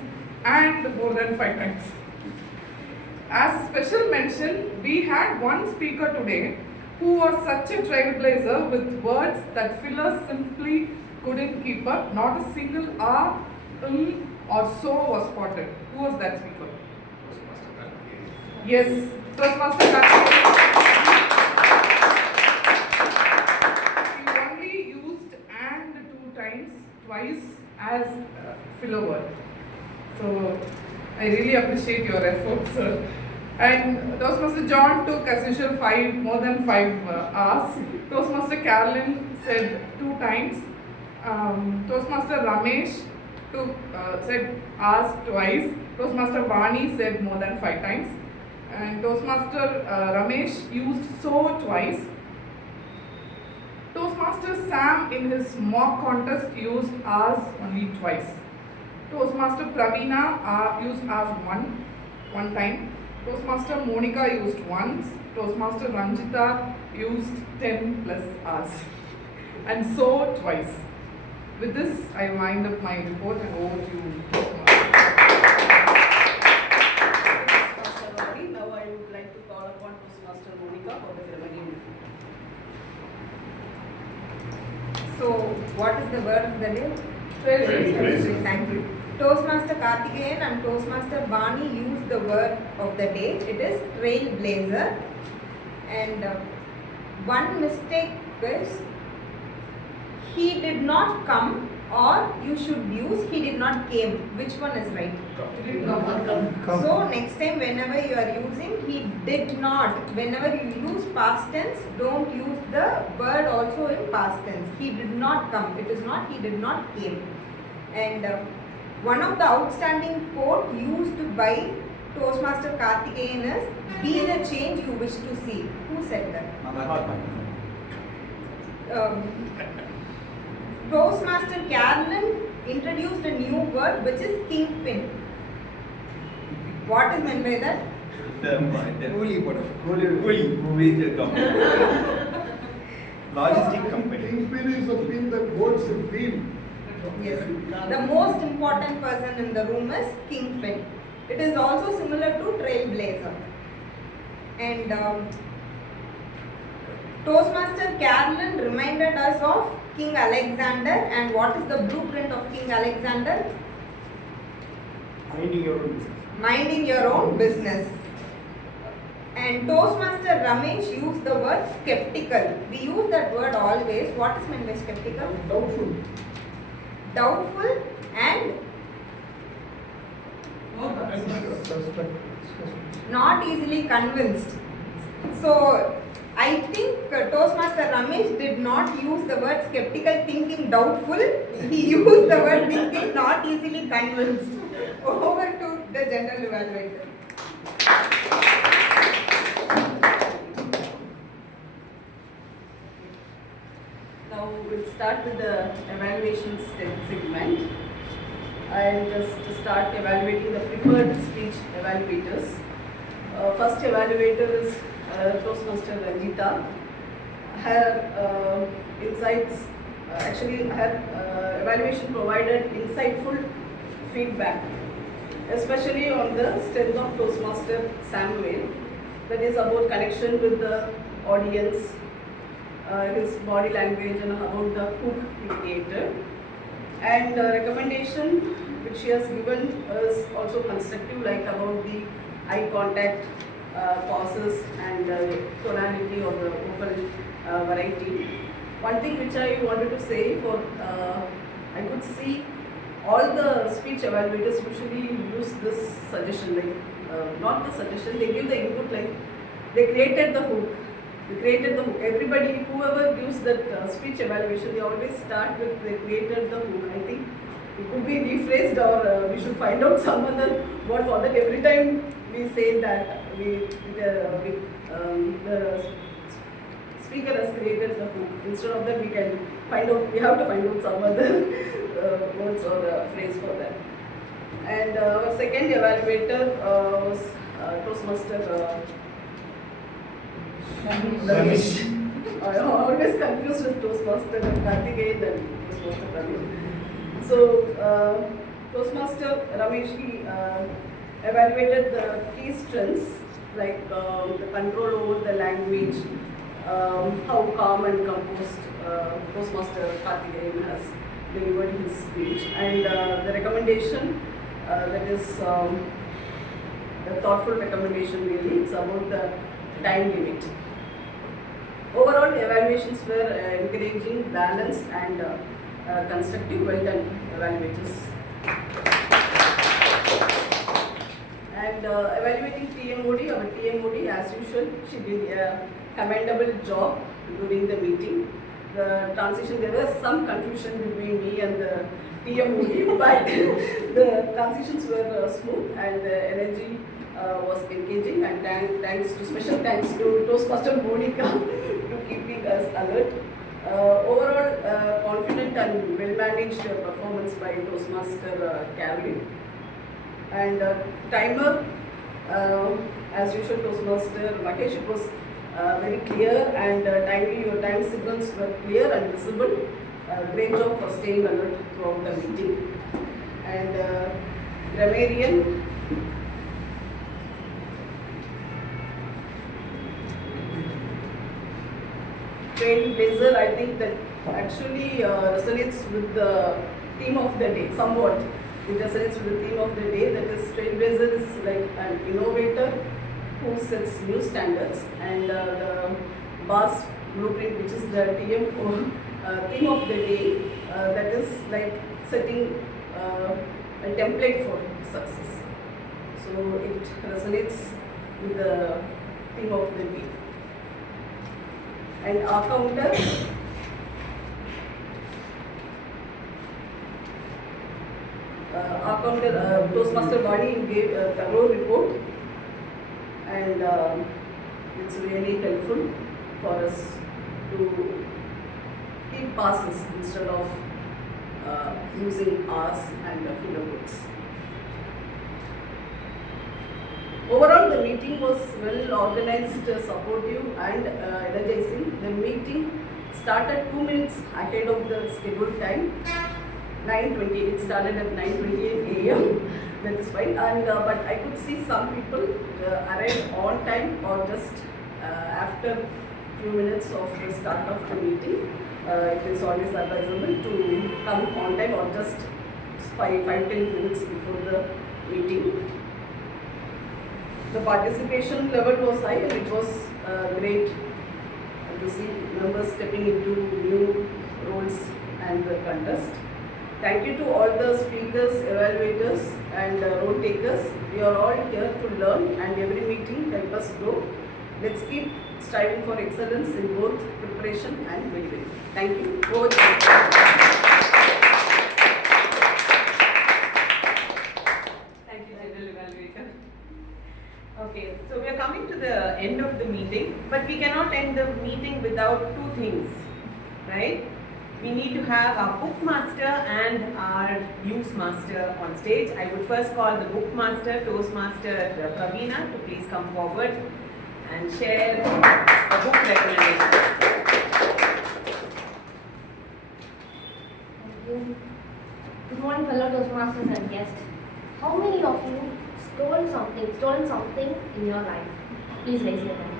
and more than 5 times. As a special mention, we had one speaker today who was such a trailblazer with words that fillers simply couldn't keep up. Not a single R, or so was spotted. Who was that speaker? Yes, Toastmaster He only used and 2 times, twice as filler word. So I really appreciate your efforts, sir. And Toastmaster John took, as usual, more than 5 hours. Toastmaster Carolyn said 2 times. Toastmaster Ramesh said hours twice. Toastmaster Vani said more than 5 times. And Toastmaster Ramesh used so twice. Toastmaster Sam in his mock contest used hours only twice. Toastmaster Praveena used hours one time. Toastmaster Monica used once. Toastmaster Ranjita used 10 plus hours. And so twice. With this, I wind up my report and over to you, Toastmaster. Now I would like to call upon Toastmaster Monica for the remaining. So, what is the word of the day? Trailblazer. Thank you. Toastmaster Karthikeyan and Toastmaster Vani used the word of the day. It is trailblazer. And one mistake is he did not come, or you should use he did not came. Which one is right? Come. So next time whenever you are using he did not, whenever you use past tense, don't use the word also in past tense. He did not come. It is not he did not came. And one of the outstanding quote used by Toastmaster Karthikeyan is, be the change you wish to see. Who said that? Toastmaster Carolyn introduced a new word which is kingpin. What is meant by that? Logistic company. Kingpin is a pin that holds the pin. Yes. The most important person in the room is kingpin. It is also similar to trailblazer. And Toastmaster Carolyn reminded us of King Alexander. And what is the blueprint of King Alexander? Minding your own business. Minding your own business. And Toastmaster Ramesh used the word skeptical. We use that word always. What is meant by skeptical? Doubtful. Doubtful and not easily convinced. So I think Toastmaster Ramesh did not use the word skeptical thinking doubtful. He used the word thinking not easily convinced. Over to the general evaluator. Now we'll start with the evaluation segment. I'll just start evaluating the preferred speech evaluators. First evaluator is Toastmaster Ranjita. Her insights, her evaluation provided insightful feedback, especially on the strength of Toastmaster Samuel, that is about connection with the audience, his body language, and about the hook he created. And recommendation which she has given is also constructive, like about the eye contact, pauses, and tonality of the vocal variety. One thing which I wanted to say, I could see all the speech evaluators usually use this suggestion, like not the suggestion, they give the input, like they created the hook. Everybody, whoever gives that speech evaluation, they always start with they created the hook. I think it could be rephrased, or we should find out some other word for that. Every time we say that the speaker has created the hook. Instead of that, we have to find out some other words or phrase for that. And our second evaluator was Toastmaster Ramesh. I am always confused with Toastmaster Karthikeyan and Toastmaster Ramesh. So, Toastmaster Ramesh, he evaluated the key strengths, like the control over the language, how calm and composed Toastmaster Karthikeyan has delivered his speech, and the recommendation, that is the thoughtful recommendation really, it's about the time limit. Overall, evaluations were encouraging, balanced, and constructive. Well done, evaluators. And evaluating TMOD, our TMOD, as usual, she did a commendable job during the meeting. The transition, there was some confusion between me and the TMOD, but the transitions were smooth, and the energy was engaging, and special thanks to Toastmaster Monica to keeping us alert. Overall, confident and well-managed performance by Toastmaster Carolyn. And timer, as usual, Toastmaster Mahesh, it was very clear and timely. Your time signals were clear and visible. Great job for staying alert throughout the meeting. And grammarian, trailblazer, I think that actually resonates with the theme of the day somewhat. It resonates with the theme of the day, that is Trailblazer is like an innovator who sets new standards, and the Bawse blueprint, which is the theme of the day, that is like setting a template for success. So it resonates with the theme of the day. And our counter, Toastmaster Vani gave a thorough report, and it's really helpful for us to keep passes instead of using hours and filler books. Overall, the meeting was well organized, supportive, and energizing. The meeting started 2 minutes ahead of the scheduled time. 9:20. It started at 9:28 a.m. That is fine. And but I could see some people arrive on time or just after few minutes of the start of the meeting. It is always advisable to come on time or just 5-10 minutes before the meeting. The participation level was high, and it was great to see members stepping into new roles and the contest. Thank you to all the speakers, evaluators, and role takers. We are all here to learn, and every meeting help us grow. Let's keep striving for excellence in both preparation and delivery. Thank you. Over to you. Thank you, General Evaluator. Okay, so we are coming to the end of the meeting, but we cannot end the meeting without two things, right? We need to have our bookmaster and our use master on stage. I would first call the bookmaster, Toastmaster Praveena, to please come forward and share a book recommendation. Thank you. Good morning, fellow Toastmasters and guests. How many of you stolen something in your life? Please raise your hand.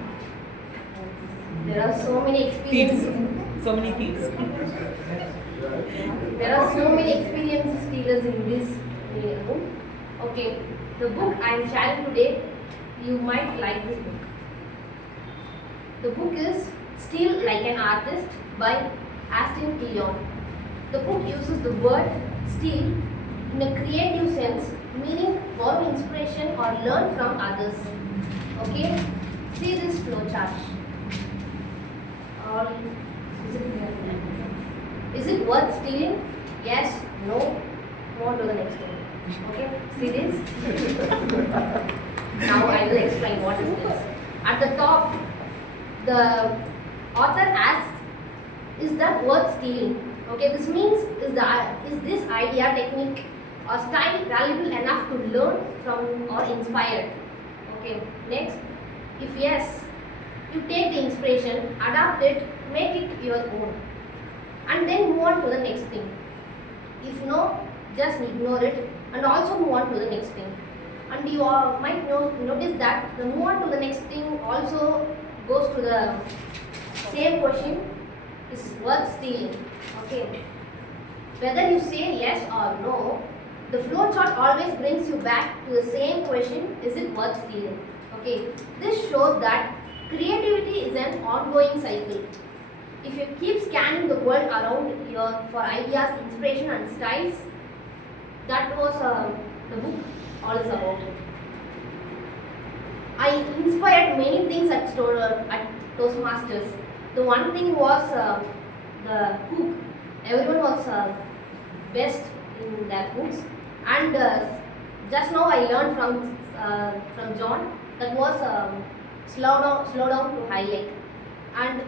There are so many experiences. So many thieves. There are so many experiences stealers in this room. Okay, the book I am sharing today, you might like this book. The book is Steal Like an Artist by Aston Cleon. The book uses the word steal in a creative sense, meaning borrow inspiration or learn from others. Okay, see this flowchart. Is it worth stealing? Yes, no. Move on to the next one. Okay, see this? Now I will explain what is this. At the top, the author asks, is that worth stealing? Okay, this means is this idea, technique or style valuable enough to learn from or inspired? Okay, next, if yes, you take the inspiration, adapt it, make it your own, and then move on to the next thing. If no, just ignore it and also move on to the next thing. And you all might notice that the move on to the next thing also goes to the same question, is worth stealing. Okay. Whether you say yes or no, the flowchart always brings you back to the same question, is it worth stealing? Okay. This shows that creativity is an ongoing cycle. If you keep scanning the world around you for ideas, inspiration and styles, that was the book all is about. I inspired many things at Toastmasters. The one thing was the hook. Everyone was best in their hooks, and just now I learned from John that was slow down to highlight. And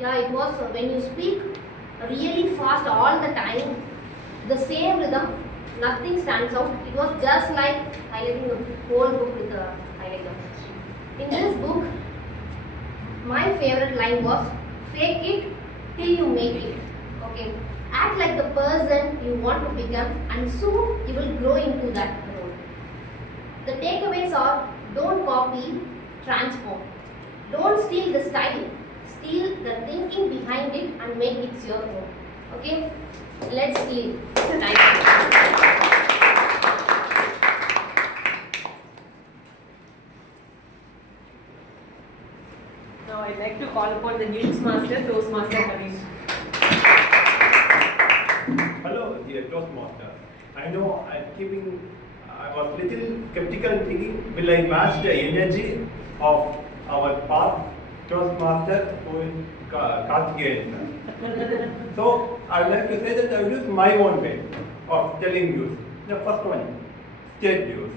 yeah, it was when you speak really fast all the time, the same rhythm, nothing stands out. It was just like highlighting the whole book with a highlighter. In this book, my favorite line was, fake it till you make it. Okay, act like the person you want to become, and soon you will grow into that role. The takeaways are, don't copy, transform. Don't steal the style, steal the thinking behind it and make it your own. Okay, let's steal. Thank you. Now I'd like to call upon the Newsmaster, Toastmaster Harish. Hello, dear Toastmaster. I know I was little skeptical thinking, will I match the energy of our past Toastmaster who is Karthikeyan? So, I would like to say that I will use my own way of telling news. The first one, state news.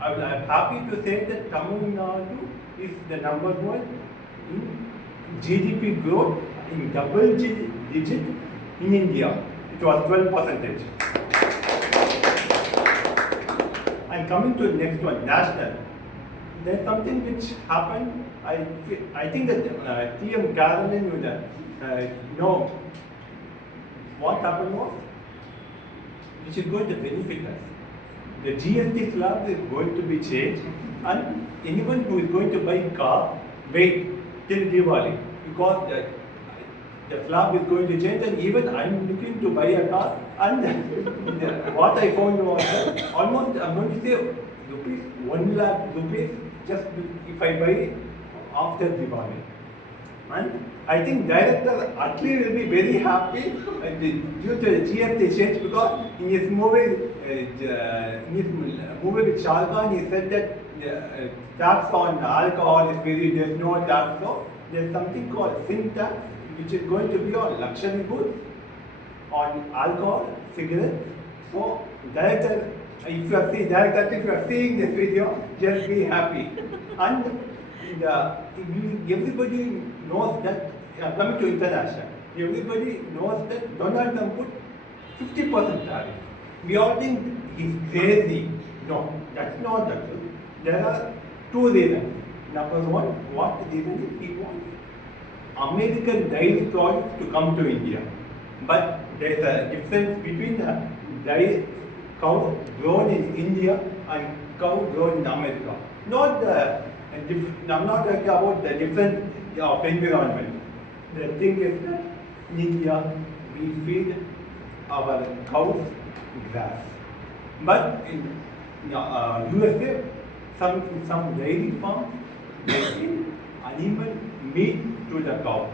I'm happy to say that Tamil Nadu is the number one in GDP growth in double digit in India. It was 12%. And coming to the next one, national. There's something which happened. I think that TM Caroline would know what happened was, which is going to benefit us. The GST slab is going to be changed, and anyone who is going to buy a car, wait till Diwali, because the slab is going to change, and even I'm looking to buy a car, and what I found was almost, I'm going to say, rupees 1 lakh rupees just if I buy after Diwali. And I think Director Atlee will be very happy due to the GST change, because in his movie with Shah Rukh Khan, he said that tax on alcohol is there's no tax. So there's something called sin tax, which is going to be on luxury goods, on alcohol, cigarettes. So Director, if you are seeing this video, just be happy. And everybody knows that, coming to international, everybody knows that Donald Trump put 50% tariff. We all think he's crazy. No, that's not the truth. There are two reasons. Number one, what the reason is he wants American dairy products to come to India. But there's a difference between the dairy cow grown in India and cow grown in America. I'm not talking about the difference of environment. The thing is that in India we feed our cows grass. But in USA, some dairy farms, they feed animal meat to the cow.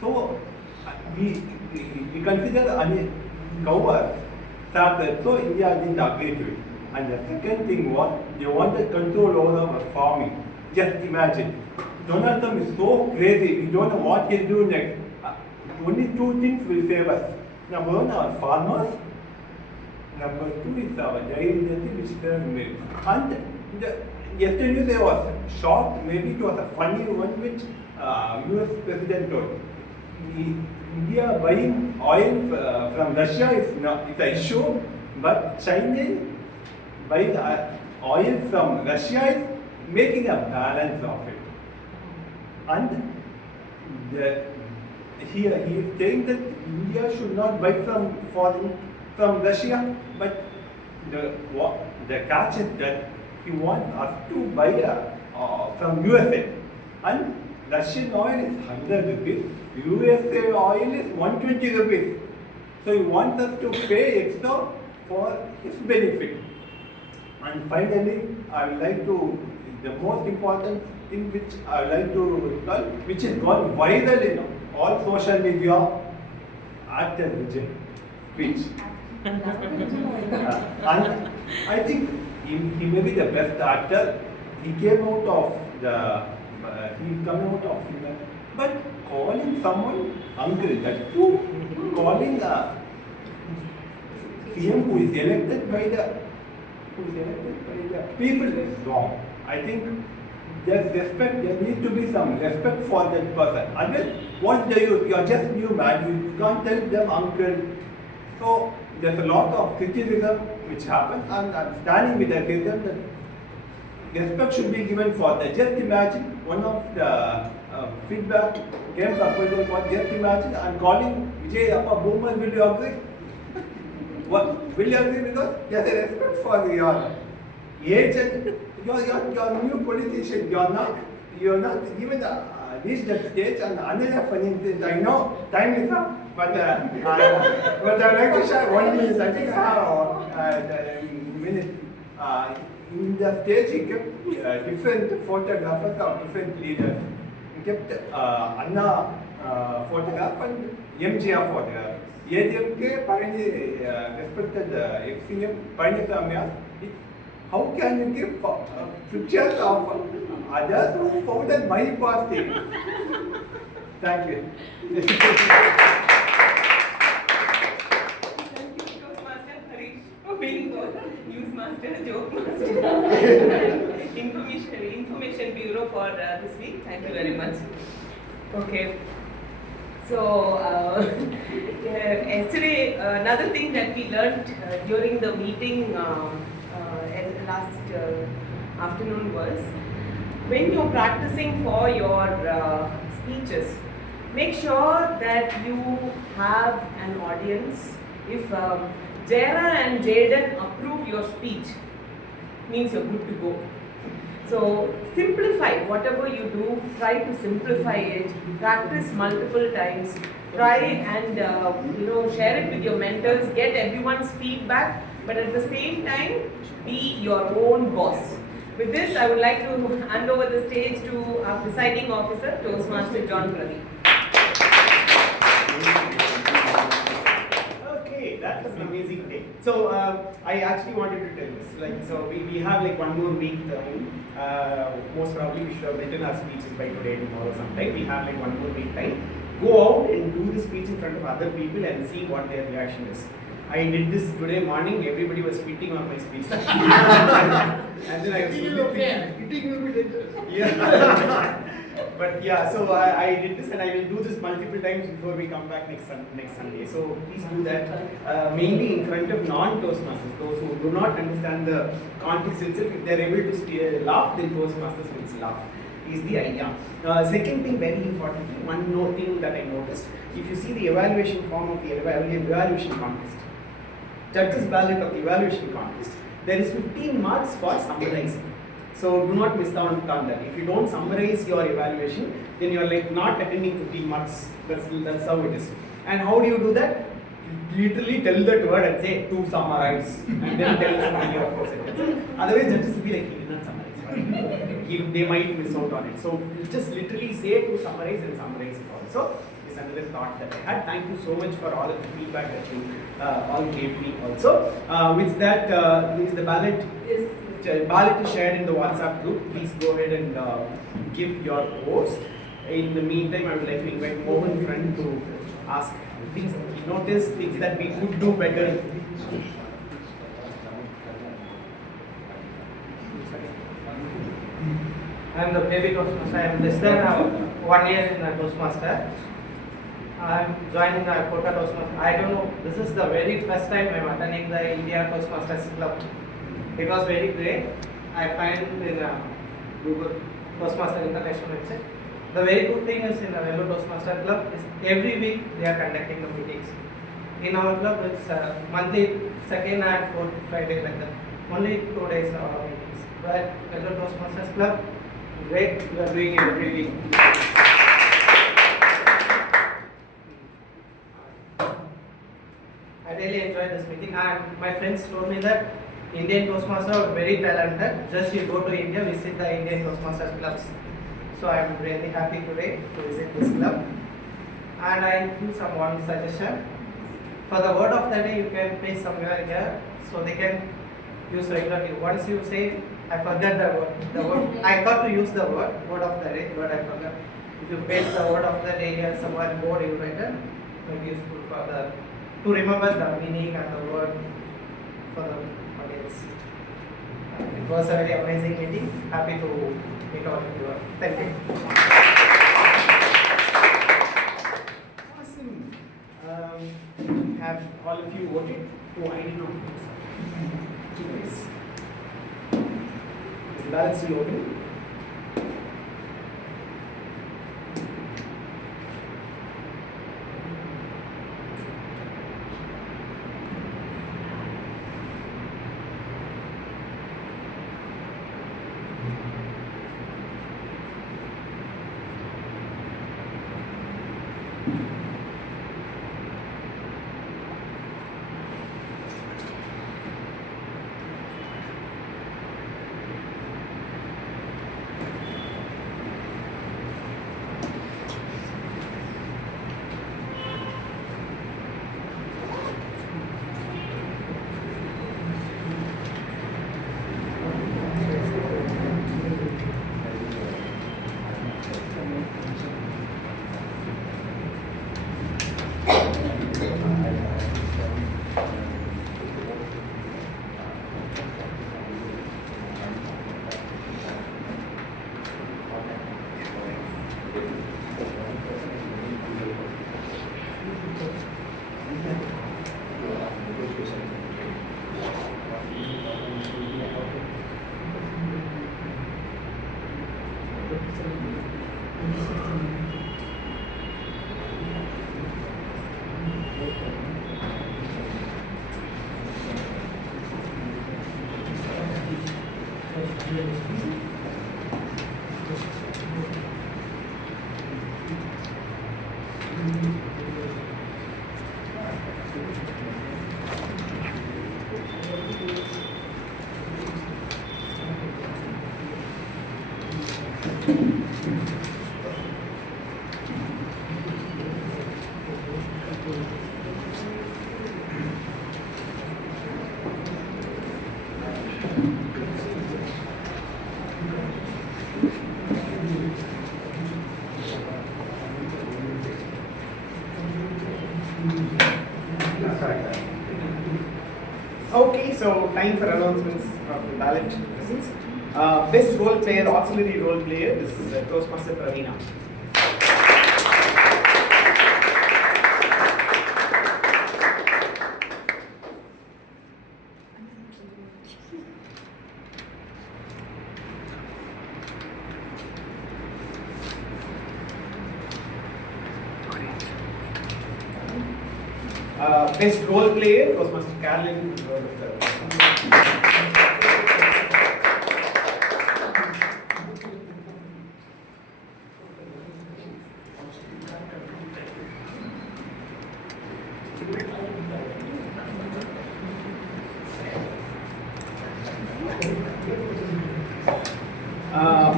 So we consider cow as sacred, so India didn't agree to it. And the second thing was, they wanted control over our farming. Just imagine, Donald Trump is so crazy, we don't know what he'll do next. Only two things will save us. Number one, our farmers. Number two is our dairy industry, which sells milk. And yesterday I was shocked, maybe it was a funny one which US President told. India buying oil from Russia is an issue, but China buying oil from Russia is making a balance of it. And here he is saying that India should not buy from Russia, but the catch is that he wants us to buy from USA. And Russian oil is 100 rupees, USA oil is 120 rupees. So he wants us to pay extra for his benefit. And finally, I would like to, the most important thing which I would like to tell, which is gone viral in all social media, actor Vijay speech. And I think he may be the best actor. He came out of but calling someone uncle, that too, calling a CM who is elected by the people is wrong. I think there's respect, there needs to be some respect for that person. Otherwise, what's the use? You're just new man, you can't tell them uncle. So there's a lot of criticism which happens, and I'm standing with that criticism that respect should be given for that. Just imagine one of the feedback came from President was, just imagine I'm calling Vijay Appa Boomer, will you agree? What, will you agree? Because there's a respect for your age and you're a new politician, you're not even reached that stage. And another funny thing, I know time is up, but I'd like to share one minute. I think I have a minute. In the stage, he kept different photographers of different leaders. we kept Anna photograph and MGR photograph. ADMK respected ex-CM Palaniswamy asked, how can you give pictures of others who founded my party? Thank you. Thank you, Toastmaster Harish, for being the news master, joke master, and information bureau for this week. Thank you very much. Okay. So yesterday, another thing that we learned during the meeting last afternoon was, when you're practicing for your speeches, make sure that you have an audience. If Jera and Jaden approve your speech, means you're good to go. So simplify whatever you do, try to simplify it, practice multiple times, try and share it with your mentors, get everyone's feedback, but at the same time, be your own boss. With this, I would like to hand over the stage to our presiding officer, Toastmaster John Praveena. Okay, that was an amazing day. So I actually wanted to tell this. So we have like one more week. Most probably we should have written our speeches by today, tomorrow, sometime. We have like one more week time. Go out and do the speech in front of other people and see what their reaction is. I did this today morning. Everybody was spitting on my speech. And then I was Eating will be dangerous. Yeah. But yeah, so I did this and I will do this multiple times before we come back next Sunday. So please do that. Mainly in front of non-Toastmasters, those who do not understand the context itself. If they are able to laugh, then Toastmasters will laugh. Is the idea. Second thing, very importantly, one more thing that I noticed. If you see the evaluation form of the evaluation contest, judges ballot of the evaluation contest, there is 15 marks for summarizing. So do not miss out on that. If you don't summarize your evaluation, then you are like not attending 15 marks. That's how it is. And how do you do that? You literally tell that word and say to summarize, and then tell somebody or 4 seconds. Otherwise, judges will be like, he did not summarize. They might miss out on it. So just literally say to summarize and summarize it also. Is another thought that I had. Thank you so much for all of the feedback that you all gave me also. With that, is the ballot is shared in the WhatsApp group. Please go ahead and give your votes. In the meantime, I would like to invite Mohan friend to ask things, notice things that we could do better. I am the baby Toastmaster. I am less than 1 year in the Toastmaster. I am joining the Kota Toastmaster. I don't know, this is the very first time I am attending the India Toastmasters Club. It was very great. I find in Google Toastmaster International website. The very good thing is in the Vellore Toastmaster Club is every week they are conducting the meetings. In our club it's monthly, second and fourth Friday like that. Only 2 days are our meetings. But Vellore Toastmasters Club, great, we are doing it every week. I really enjoyed this meeting and my friends told me that Indian Toastmasters are very talented. Just you go to India, visit the Indian Toastmasters clubs. So I am really happy today to visit this club. And I do one suggestion. For the word of the day, you can place somewhere here so they can use regularly. Once you say, I forgot the word, I got to use the word of the day, but I forgot. If you paste the word of the day here somewhere board, you write it, it is useful for to remember the meaning and the word for the audience. It was a very amazing meeting. Happy to meet all of you. Thank you. Awesome. Have all of you voted? Oh, I did not. Yes. Is the ballot still open? Okay, so time for announcements of the ballot results. Best role player, auxiliary role player is Toastmaster Praveena. Best role player, Toastmaster Carolyn.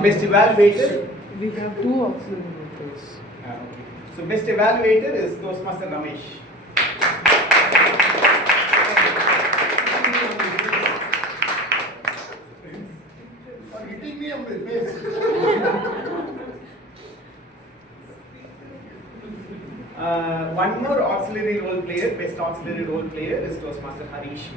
Best evaluator. We have two auxiliary workers. Okay. So best evaluator is Toastmaster Ramesh. Are hitting me on my face. One more auxiliary role player, best auxiliary role player is Toastmaster Harish.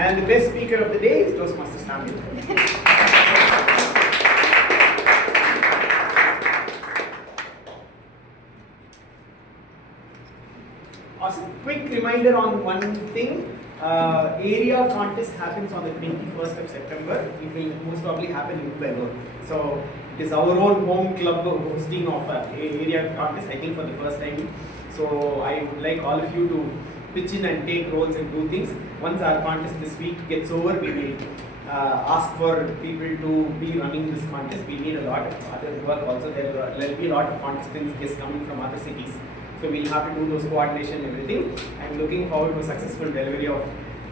And the best speaker of the day is Toastmaster Samuel. Awesome. Quick reminder on one thing. Area contest happens on the 21st of September. It will most probably happen in Bangalore. So it is our own home club hosting of a area contest, I think for the first time. So I would like all of you to pitch in and take roles and do things. Once our contest this week gets over, we will ask for people to be running this contest. We need a lot of other work also. There will be a lot of contestants guests coming from other cities. So we'll have to do those coordination and everything. I'm looking forward to a successful delivery of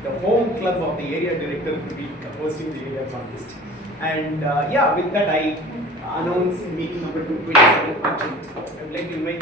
the home club of the area director to be hosting the area contest. And yeah, with that I announce meeting number 227. I would like to invite